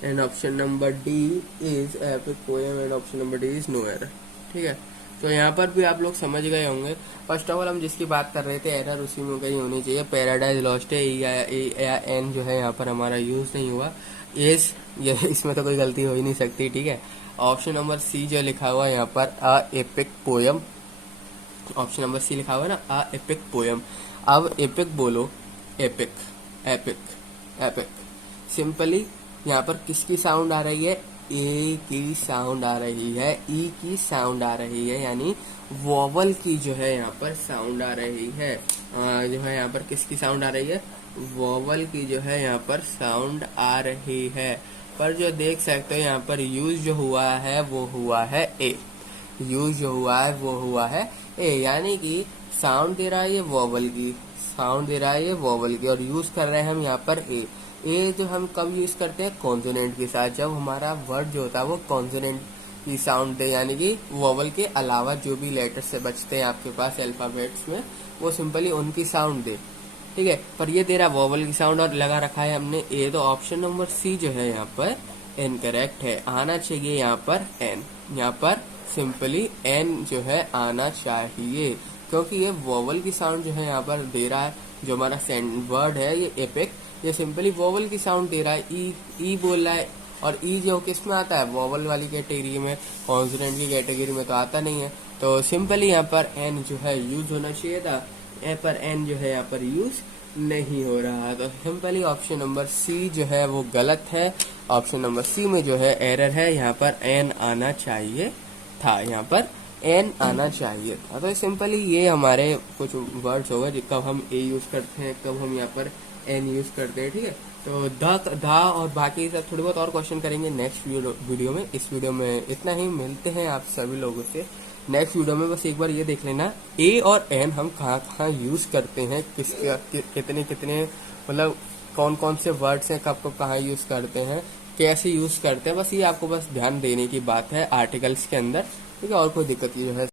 and option number D is epic poem, and option number D is no error. ठीक है, तो यहाँ पर भी आप लोग समझ गए होंगे। फर्स्ट ऑफ ऑल हम जिसकी बात कर रहे थे एरर उसी में कहीं होनी चाहिए। पैराडाइज लॉस्ट है, या एन जो है यहाँ पर हमारा यूज नहीं हुआ, इज ये इसमें तो कोई गलती हो ही नहीं सकती। ठीक है, ऑप्शन नंबर सी जो लिखा हुआ है यहाँ पर a epic poem, option number C लिखा हुआ है ना अ एपिक पोएम। अब एपिक बोलो, एपिक एपिक एपिक, सिंपली यहाँ पर किसकी साउंड आ रही है, ए की साउंड आ रही है, ई की साउंड आ रही है, यानी वॉवल की जो है यहाँ पर साउंड आ रही है। जो है यहाँ पर किसकी साउंड आ रही है, वॉवल की जो है यहाँ पर साउंड आ रही है। पर जो देख सकते हो यहाँ पर यूज जो हुआ है वो हुआ है ए, यूज जो हुआ है वो हुआ है ए, यानी कि साउंड दे रहा है ये वॉवल की, साउंड दे रहा है ये वॉवल की, और यूज कर रहे हैं हम यहाँ पर ए। ए जो हम कब यूज करते हैं, कॉन्सोनेंट के साथ, जब हमारा वर्ड जो होता है वो कॉन्सोनेंट की साउंड दे, यानी कि वॉवल के अलावा जो भी लेटर से बचते हैं आपके पास अल्फाबेट्स में, वो सिंपली उनकी साउंड दे। ठीक है, पर ये दे रहा वॉवल की साउंड और लगा रखा है हमने ए, तो ऑप्शन नंबर सी जो है यहाँ पर इनकरेक्ट है। आना चाहिए यहाँ पर एन, यहाँ पर सिंपली एन जो है आना चाहिए, क्योंकि ये वॉवल की साउंड जो है यहाँ पर दे रहा है। जो हमारा वर्ड है ये एपिक, ये सिंपली वॉवल की साउंड दे रहा है, ई बोल रहा है, और ई जो किस में आता है, वॉवल वाली कैटेगरी में, कॉन्सोनेंट की कैटेगरी में तो आता नहीं है। तो सिंपली यहाँ पर एन जो है यूज होना चाहिए था, ए पर एन जो है यहाँ पर यूज नहीं हो रहा। तो सिंपली ऑप्शन नंबर सी जो है वो गलत है। ऑप्शन नंबर सी में जो है एरर है, यहाँ पर एन आना चाहिए था, यहाँ पर एन आना चाहिए था। तो सिंपली ये हमारे कुछ वर्ड्स हो गए कब हम ए यूज करते हैं, कब हम यहाँ पर एन यूज करते हैं। ठीक है, तो धा और बाकी सब थोड़ी बहुत और क्वेश्चन करेंगे नेक्स्ट वीडियो में। इस वीडियो में इतना ही, मिलते हैं आप सभी लोगों से नेक्स्ट वीडियो में। बस एक बार ये देख लेना ए और एन हम कहाँ कहाँ यूज करते हैं, कितने कितने, मतलब कौन कौन से वर्ड्स हैं, कब कब कहाँ यूज करते हैं, कैसे यूज करते हैं। बस ये आपको बस ध्यान देने की बात है आर्टिकल्स के अंदर। ठीक है, और कोई दिक्कत जो है।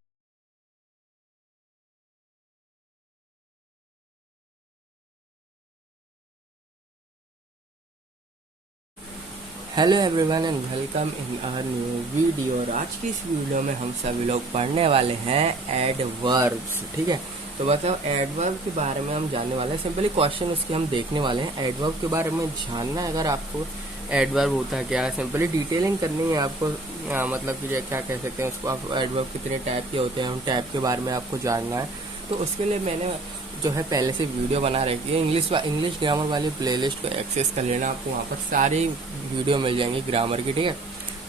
Hello everyone and welcome in our new video. और आज की इस वीडियो में हम सभी लोग पढ़ने वाले हैं एडवर्ब्स। ठीक है, तो बताओ एडवर्ब के बारे में हम जानने वाले हैं। सिंपली क्वेश्चन उसके हम देखने वाले हैं। एडवर्ब के बारे में जानना है अगर आपको, एडवर्ब होता है क्या, सिंपली डिटेलिंग करनी है आपको। मतलब कि क्या कह सकते हैं उसको आप, एडवर्ब कितने टाइप के होते हैं, उन टाइप के बारे में आपको जानना है। तो उसके लिए मैंने जो है पहले से वीडियो बना रखी है। इंग्लिश ग्रामर वाली प्लेलिस्ट को एक्सेस कर लेना, आपको वहाँ पर सारी वीडियो मिल जाएंगी ग्रामर की। ठीक है,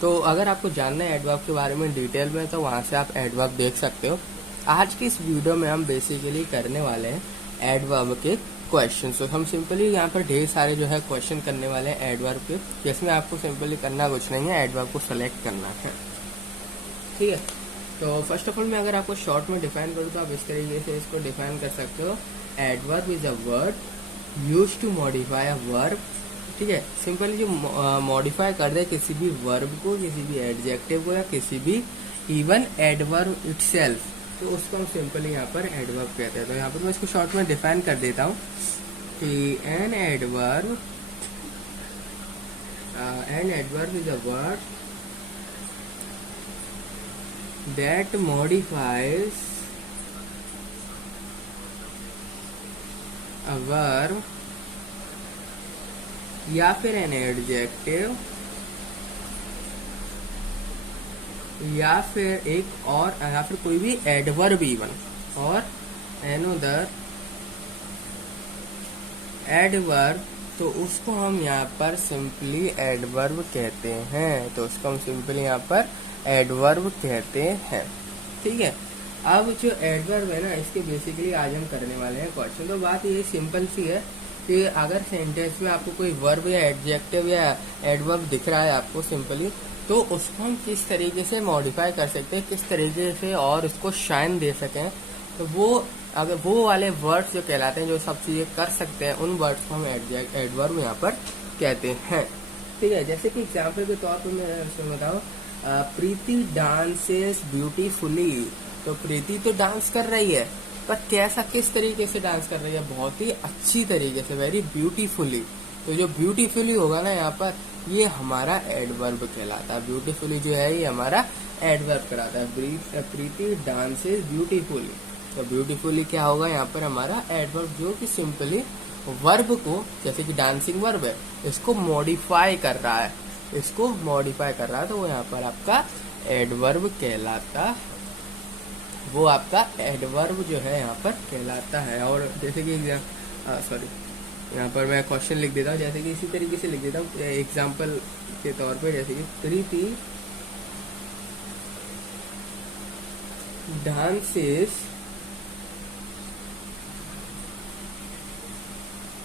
तो अगर आपको जानना है एडवर्ब के बारे में डिटेल में, तो वहाँ से आप एडवर्ब देख सकते हो। आज की इस वीडियो में हम बेसिकली करने वाले हैं एडवर्ब के क्वेश्चन। तो हम सिंपली यहाँ पर ढेर सारे जो है क्वेश्चन करने वाले हैं एडवर्ब के, जिसमें आपको सिंपली करना कुछ नहीं है, एडवर्ब को सेलेक्ट करना है। ठीक है, तो फर्स्ट ऑफ ऑल मैं अगर आपको शॉर्ट में डिफाइन करूँ तो आप इस तरीके से इसको डिफाइन कर सकते हो। Adverb is a word used to modify a verb. ठीक है, सिंपली जो मॉडिफाई कर दे किसी भी वर्ब को, किसी भी एडजेक्टिव को, या किसी भी इवन एडवर्ब इटसेल्फ, तो उसको हम सिंपली यहाँ पर एडवर्ब कहते हैं। तो यहाँ पर मैं इसको शॉर्ट में डिफाइन कर देता हूँ कि an adverb is a word that modifies a verb या फिर an adjective या फिर एक और, या फिर कोई भी एडवर्ब इवन, और एनोदर एडवर्ब, तो उसको हम यहाँ पर सिंपली एडवर्ब कहते हैं। तो उसको हम सिंपली यहाँ पर एडवर्ब कहते हैं। ठीक है, अब जो एडवर्ब है ना, इसके बेसिकली आज हम करने वाले हैं क्वेश्चन। तो बात ये सिंपल सी है कि अगर सेंटेंस में आपको कोई वर्ब या एडजेक्टिव या एडवर्ब दिख रहा है आपको सिंपली, तो उसको हम किस तरीके से मॉडिफाई कर सकते हैं, किस तरीके से और उसको शाइन दे सकें, तो वो अगर वो वाले वर्ड्स जो कहलाते हैं, जो सब चीजें कर सकते हैं, उन वर्ड्स को हम एडवर्ब यहाँ पर कहते हैं। ठीक है, जैसे कि एग्जाम्पल के तौर पर मैं बताऊँ, प्रीति डांसेस ब्यूटीफुली। तो प्रीति तो डांस कर रही है, पर कैसा, किस तरीके से डांस कर रही है, बहुत ही अच्छी तरीके से, वेरी ब्यूटीफुली। तो जो ब्यूटीफुली होगा ना यहाँ पर, ये हमारा एडवर्ब कहलाता है। ब्यूटीफुली जो है ये हमारा एडवर्ब कहलाता है। प्रीति डांसेस ब्यूटीफुली, तो ब्यूटीफुली क्या होगा यहाँ पर हमारा एडवर्ब, जो कि सिंपली वर्ब को, जैसे कि डांसिंग वर्ब है, इसको मॉडिफाई कर रहा है, इसको मॉडिफाई कर रहा है, तो वो यहाँ पर आपका एडवर्ब कहलाता, वो आपका एडवर्ब जो है यहाँ पर कहलाता है। और जैसे कि सॉरी, यहाँ पर मैं क्वेश्चन लिख देता हूँ, जैसे कि इसी तरीके से लिख देता हूँ एग्जाम्पल के तौर पे, जैसे कि प्रीति डांसेस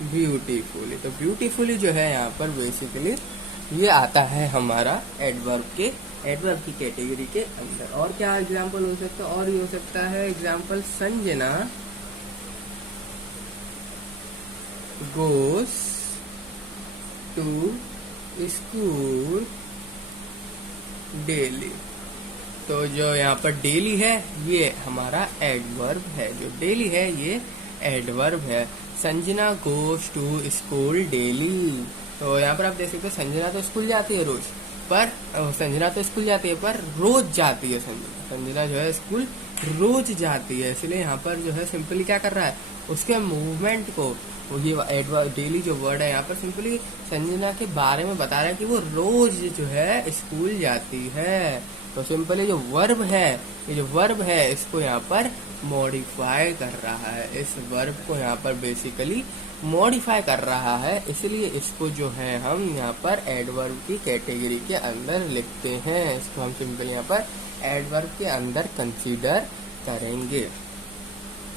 ब्यूटीफुली। तो ब्यूटीफुली जो है यहाँ पर बेसिकली ये आता है हमारा एडवर्ब की कैटेगरी के अंदर। और क्या एग्जाम्पल हो सकता है, और ये हो सकता है example, Sanjana goes to school daily. तो जो यहाँ पर डेली है ये हमारा एडवर्ब है, जो डेली है ये एडवर्ब है। Sanjana goes to school daily, तो यहाँ पर आप देख सकते हो संजना तो स्कूल जाती है रोज, पर संजना तो स्कूल जाती है पर रोज जाती है संजना जो है स्कूल रोज जाती है, इसलिए यहाँ पर जो है सिंपली क्या कर रहा है, उसके मूवमेंट को, ये एडवर्ब डेली जो वर्ड है यहाँ पर सिंपली संजना के बारे में बता रहा है कि वो रोज जो है स्कूल जाती है। तो सिंपली जो वर्ब है, ये जो वर्ब है इसको यहाँ पर मॉडिफाई कर रहा है, इस वर्ब को यहाँ पर बेसिकली मॉडिफाई कर रहा है, इसलिए इसको जो है हम यहाँ पर एडवर्ब की कैटेगरी के अंदर लिखते हैं। इसको हम सिंपली यहाँ पर एडवर्ब के अंदर कंसीडर करेंगे।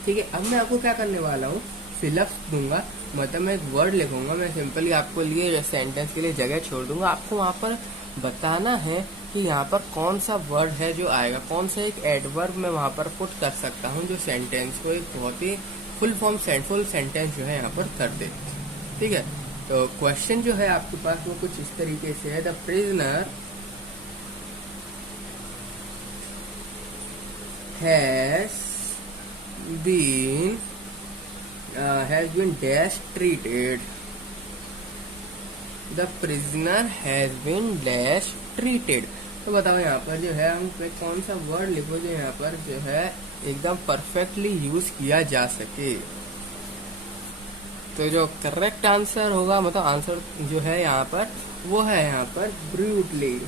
ठीक है, अब मैं आपको क्या करने वाला हूँ, फिलअप्स दूंगा, मतलब मैं एक वर्ड लिखूंगा, मैं सिंपली आपको लिए सेंटेंस के लिए जगह छोड़ दूंगा, आपको वहाँ पर बताना है कि यहाँ पर कौन सा वर्ड है जो आएगा, कौन सा एक एडवर्ब मैं वहाँ पर पुट कर सकता हूँ जो सेंटेंस को एक बहुत ही फुल सेंटेंस जो है यहाँ पर कर दे। ठीक है, तो क्वेश्चन जो है आपके पास वो कुछ इस तरीके से है, the prisoner has been dash treated, the prisoner has been dash treated। तो बताओ यहाँ पर जो है हम कौन सा वर्ड लिखो जो यहाँ पर जो है एकदम परफेक्टली यूज किया जा सके। तो जो करेक्ट आंसर होगा, मतलब आंसर जो है यहाँ पर वो है यहाँ पर ब्रूटली,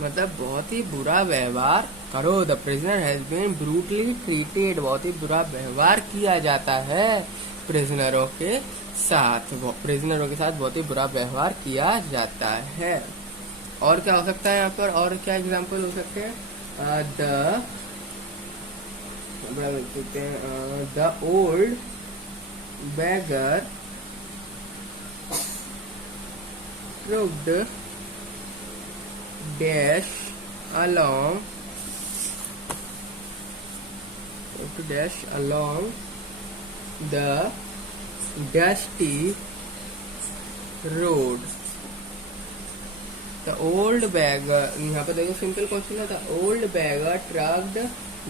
मतलब बहुत ही बुरा व्यवहार करो। The prisoner has been brutally treated, बहुत ही बुरा व्यवहार किया जाता है प्रिजनरों के साथ, बहुत ही बुरा व्यवहार किया जाता है। और क्या हो सकता है यहाँ पर, और क्या एग्जाम्पल हो सकते हैं, the old beggar trucked dash along the dusty road। The old beggar, यहाँ पे देखो सिंपल क्वेश्चन है, the old beggar trucked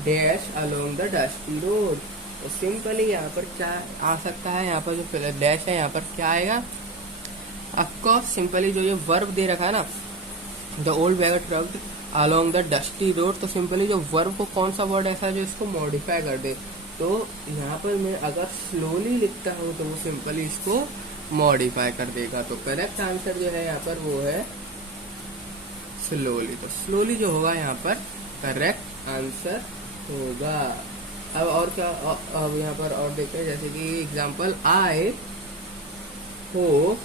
dash along the dusty road। तो सिंपली यहाँ पर क्या आ सकता है, यहाँ पर जो डैश है यहाँ पर क्या आएगा, ऑफकोर्स सिंपली जो ये वर्ब दे रखा है ना, the old beggar trucked along the dusty road, तो सिंपली जो वर्ब को कौन सा वर्ड ऐसा है जो इसको मॉडिफाई कर दे। तो यहाँ पर मैं अगर स्लोली लिखता हूँ तो वो सिंपली इसको मॉडिफाई कर देगा। तो करेक्ट आंसर जो है यहाँ पर वो है स्लोली। तो स्लोली जो होगा यहाँ पर करेक्ट आंसर होगा। अब और क्या, अब यहाँ पर और देखते हैं, जैसे कि example, I hope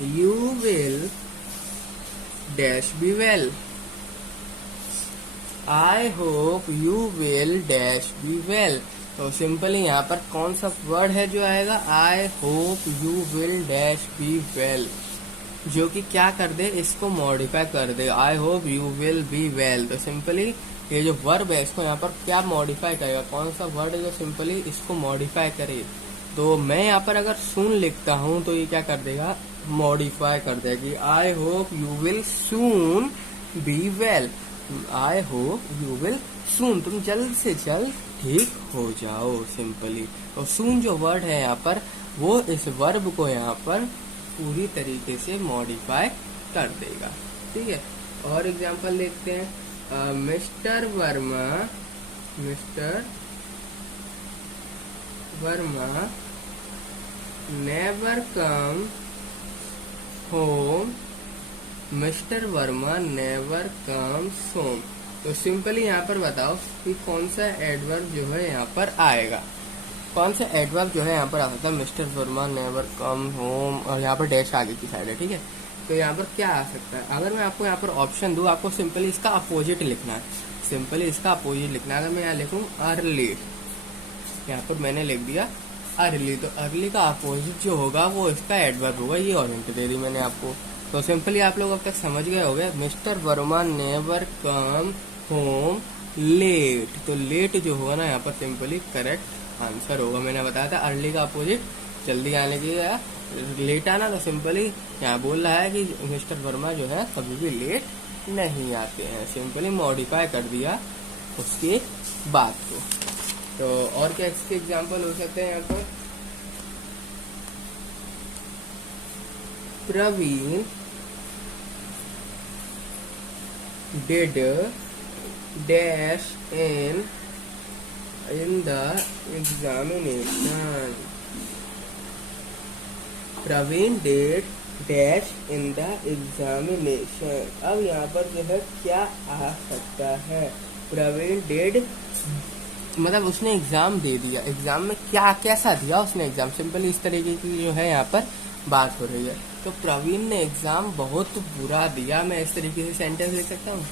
you will dash be well. I hope you will dash be well. तो सिंपली यहाँ पर कौन सा वर्ड है जो आएगा, I hope you will dash be well, जो कि क्या कर दे, इसको मॉडिफाई कर दे, I hope you will be well. तो सिंपली ये जो वर्ब है इसको यहाँ पर क्या मॉडिफाई करेगा, कौन सा वर्ड है जो सिंपली इसको मॉडिफाई करे। तो मैं यहाँ पर अगर सून लिखता हूँ तो ये क्या कर देगा, मॉडिफाई कर देगा, आई hope you will soon be well. I hope you will soon, तुम जल्द से जल्द ठीक हो जाओ सिंपली। तो सून जो वर्ड है यहाँ पर वो इस वर्ब को यहाँ पर पूरी तरीके से मॉडिफाई कर देगा। ठीक है, और एग्जांपल देखते हैं, mister Verma never come home, mister Verma never comes home. तो सिंपली यहाँ पर बताओ कि कौन सा एडवर्ब जो है यहाँ पर आएगा, कौन सा एडवर्ब जो है यहाँ पर आ सकता है, mister Verma never come home, और यहाँ पर डैश आगे की साइड है। ठीक है, तो यहाँ पर क्या आ सकता है, अगर मैं आपको यहाँ पर ऑप्शन दूँ, आपको सिंपली इसका अपोजिट लिखना है, सिंपली इसका अपोजिट लिखना है। अगर मैं यहाँ लिखूँ अर्ली, यहाँ पर मैंने लिख दिया अर्ली, तो अर्ली का अपोजिट जो होगा वो इसका एडवर्ब होगा, ये और हिंट दे दी मैंने आपको। तो सिंपली आप लोग अब तक समझ गए होंगे, mister Verma never come home late. तो लेट जो होगा ना यहाँ पर सिंपली करेक्ट आंसर होगा। मैंने बताया था अर्ली का अपोजिट जल्दी आने की, लेट आना। तो सिंपली यहाँ बोल रहा है कि मिस्टर वर्मा जो है कभी भी लेट नहीं आते हैं, सिंपली मॉडिफाई कर दिया उसके बात को। तो और क्या इसके एग्जाम्पल हो सकते हैं यहाँ पर, Praveen did dash in the examination, Praveen did dash in the examination। अब यहाँ पर जो है क्या आ सकता है, प्रवीण did मतलब उसने एग्जाम दे दिया, एग्जाम में क्या कैसा दिया उसने एग्जाम, सिंपली इस तरीके की जो है यहाँ पर बात हो रही है। तो प्रवीण ने एग्जाम बहुत बुरा दिया, मैं इस तरीके से सेंटेंस लिख सकता हूँ,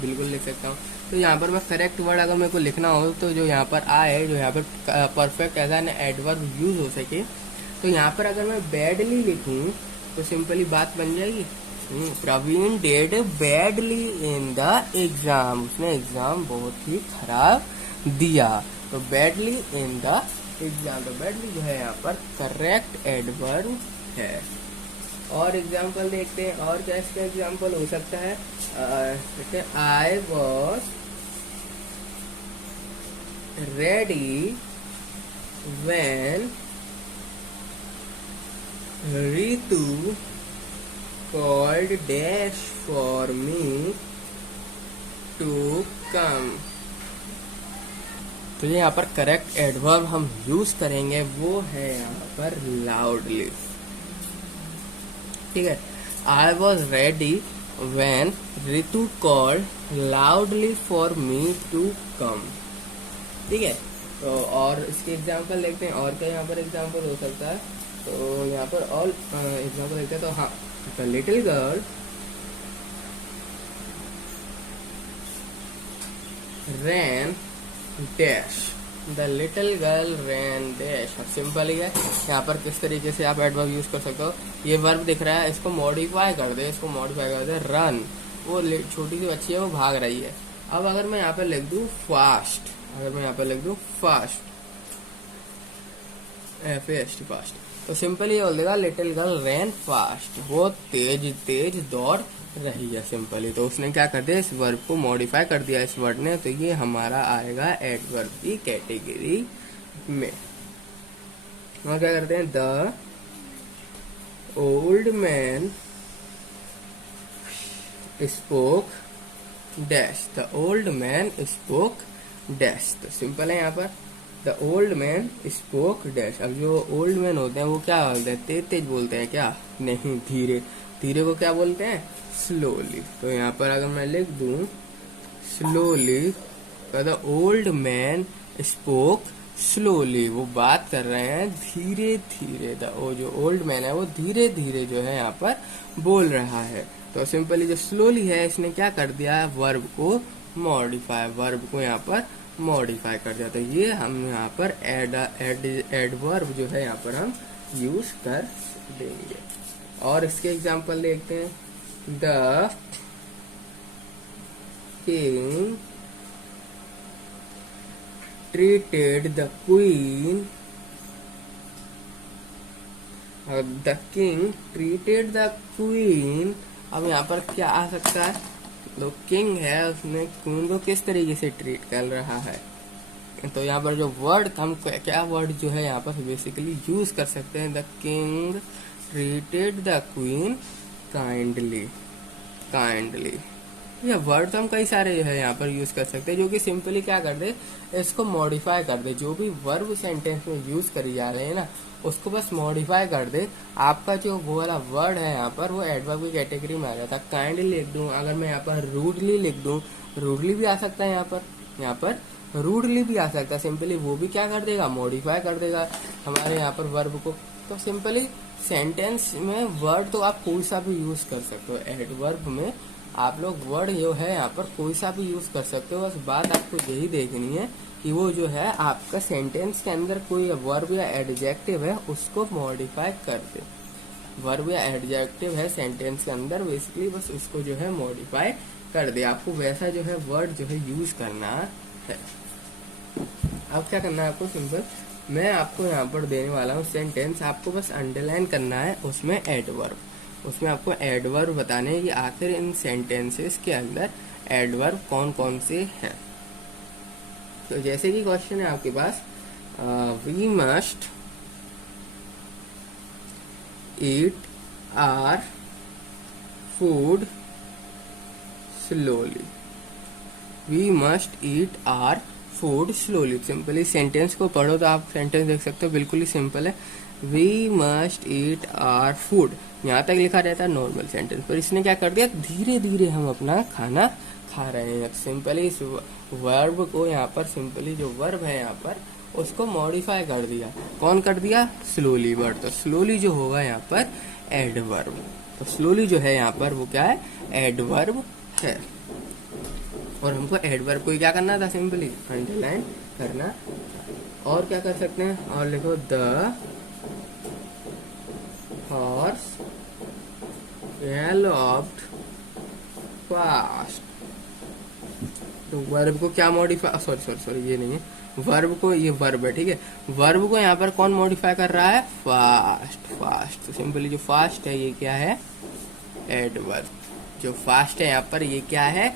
बिल्कुल लिख सकता हूँ। तो यहाँ पर मैं करेक्ट वर्ड अगर मेरे को लिखना हो तो जो यहाँ पर आए, जो यहाँ पर perfect as an adverb use हो सके, तो यहाँ पर अगर मैं बैडली लिखूँ तो सिंपली बात बन जाएगी, Praveen did badly in the exam, उसने एग्जाम बहुत ही खराब दिया। तो बैडली इन द एग्जाम, तो बैडली जो है यहाँ पर करेक्ट एडवर्ब है। और एग्जाम्पल देखते हैं, और क्या इसका एग्जाम्पल हो सकता है, I was ready when Ritu called dash for me to come. तो यहाँ पर करेक्ट एडवर्ब हम यूज करेंगे वो है यहाँ पर लाउडली। ठीक है, I was ready when Ritu called loudly for me to come. ठीक है, तो और इसके एग्जाम्पल देखते हैं, और क्या यहाँ पर एग्जाम्पल हो सकता है। तो यहाँ पर और एग्जाम्पल देखते हैं, तो हाँ, the little girl ran dash, the little girl ran dash. अब सिंपल ही है, यहाँ पर किस तरीके से आप एडवर्ब यूज कर सकते हो। ये वर्ब दिख रहा है, इसको मॉडिफाई कर दे, इसको मॉडिफाई कर दे, रन, वो छोटी सी बच्ची है वो भाग रही है। अब अगर मैं यहाँ पे लिख दूं फास्ट, अगर मैं यहाँ पे लिख दूं फास्ट, FAST फास्ट, तो सिंपली ये बोल देगा लिटिल गर्ल रैन फास्ट, वो तेज तेज दौड़ रही है सिंपली। तो उसने क्या कर दिया, इस वर्ब को मॉडिफाई कर दिया इस वर्ड ने, तो ये हमारा आएगा एडवर्ब की कैटेगरी में। वहां क्या करते हैं, the old man spoke dash, the old man spoke dash. तो सिंपल है यहाँ पर, the old man spoke dash. अब जो ओल्ड मैन होते हैं वो क्या बोलते हैं, तेज तेज बोलते हैं क्या, नहीं, धीरे धीरे को क्या बोलते हैं, स्लोली। तो यहाँ पर अगर मैं लिख दूं slowly, the old man spoke slowly, वो बात कर रहे हैं धीरे धीरे। वो जो ओल्ड मैन है वो धीरे धीरे जो है यहाँ पर बोल रहा है। तो सिंपली जो स्लोली है इसने क्या कर दिया है, वर्ब को मॉडिफाई, वर्ब को यहाँ पर मॉडिफाई कर दिया। तो ये हम यहाँ पर एडवर्ब जो है यहाँ पर हम यूज कर देंगे। और इसके एग्जांपल देखते हैं। The king treated the queen, the king treated the queen। अब यहाँ पर क्या आ सकता है, जो किंग है उसने क्वीन को किस तरीके से ट्रीट कर रहा है। तो यहाँ पर जो वर्ड हम क्या वर्ड जो है यहाँ पर बेसिकली यूज कर सकते हैं, the king treated the queen kindly, kindly. ये वर्ड तो हम कई सारे जो है यहाँ पर यूज कर सकते हैं, जो कि सिंपली क्या कर दे, इसको मॉडिफाई कर दे। जो भी वर्ब सेंटेंस में यूज करी जा रहे हैं ना, उसको बस मॉडिफाई कर दे। आपका जो वो वाला वर्ड है यहाँ पर वो एडवर्ब की कैटेगरी में आ जाता है। काइंडली लिख दूं, अगर मैं यहाँ पर रूडली लिख दूं, रूडली भी आ सकता है यहाँ पर रूडली भी आ सकता है। सिंपली वो भी क्या कर देगा, मॉडिफाई कर देगा हमारे यहाँ पर वर्ब को। तो सिंपली सेंटेंस में वर्ड तो आप कोई सा भी यूज कर सकते हो। एडवर्ब में आप लोग वर्ड जो है यहाँ पर कोई सा भी यूज कर सकते हो। बस बात आपको यही देखनी है कि वो जो है आपका सेंटेंस के अंदर कोई वर्ब या एडजेक्टिव है उसको मॉडिफाई कर दे। वर्ब या एडजेक्टिव है सेंटेंस के अंदर, बेसिकली बस उसको जो है मॉडिफाई कर दे। आपको वैसा जो है वर्ड जो है यूज करना है। अब क्या करना है आपको, सिंपल मैं आपको यहाँ पर देने वाला हूँ सेंटेंस, आपको बस अंडरलाइन करना है उसमें एडवर्ब। उसमें आपको एडवर्ब बताने हैं कि आखिर इन सेंटेंसेस के अंदर एडवर्ब कौन कौन से हैं। तो जैसे कि क्वेश्चन है आपके पास, we must eat our food slowly, we must eat our food slowly. Simply sentence को पढ़ो तो आप सेंटेंस देख सकते हो, बिल्कुल ही सिंपल है। We must eat our food, यहाँ तक लिखा रहता है नॉर्मल सेंटेंस, पर इसने क्या कर दिया, धीरे धीरे हम अपना खाना खा रहे हैं। सिंपली इस वर्ब को यहाँ पर, सिंपली जो वर्ब है यहाँ पर उसको मॉडिफाई कर दिया। कौन कर दिया, स्लोली वर्ड। तो स्लोली जो होगा यहाँ पर एडवर्ब। तो स्लोली जो है यहाँ पर वो क्या है, एडवर्ब है। और हमको एडवर्ब को क्या करना था, सिंपली अंडरलाइन करना। और क्या कर सकते हैं, और लिखो द हॉर्स गैलोप्ड फास्ट। तो वर्ब को क्या मॉडिफाई, सॉरी ये नहीं है, वर्ब को, ये वर्ब है ठीक है, वर्ब को यहाँ पर कौन मॉडिफाई कर रहा है, फास्ट, फास्ट। तो सिंपली जो फास्ट है ये क्या है, एडवर्ब। जो फास्ट है यहाँ पर ये क्या है,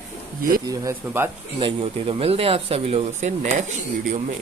ये जो है, इसमें बात नहीं होती। तो मिलते हैं आप सभी लोगों से नेक्स्ट वीडियो में।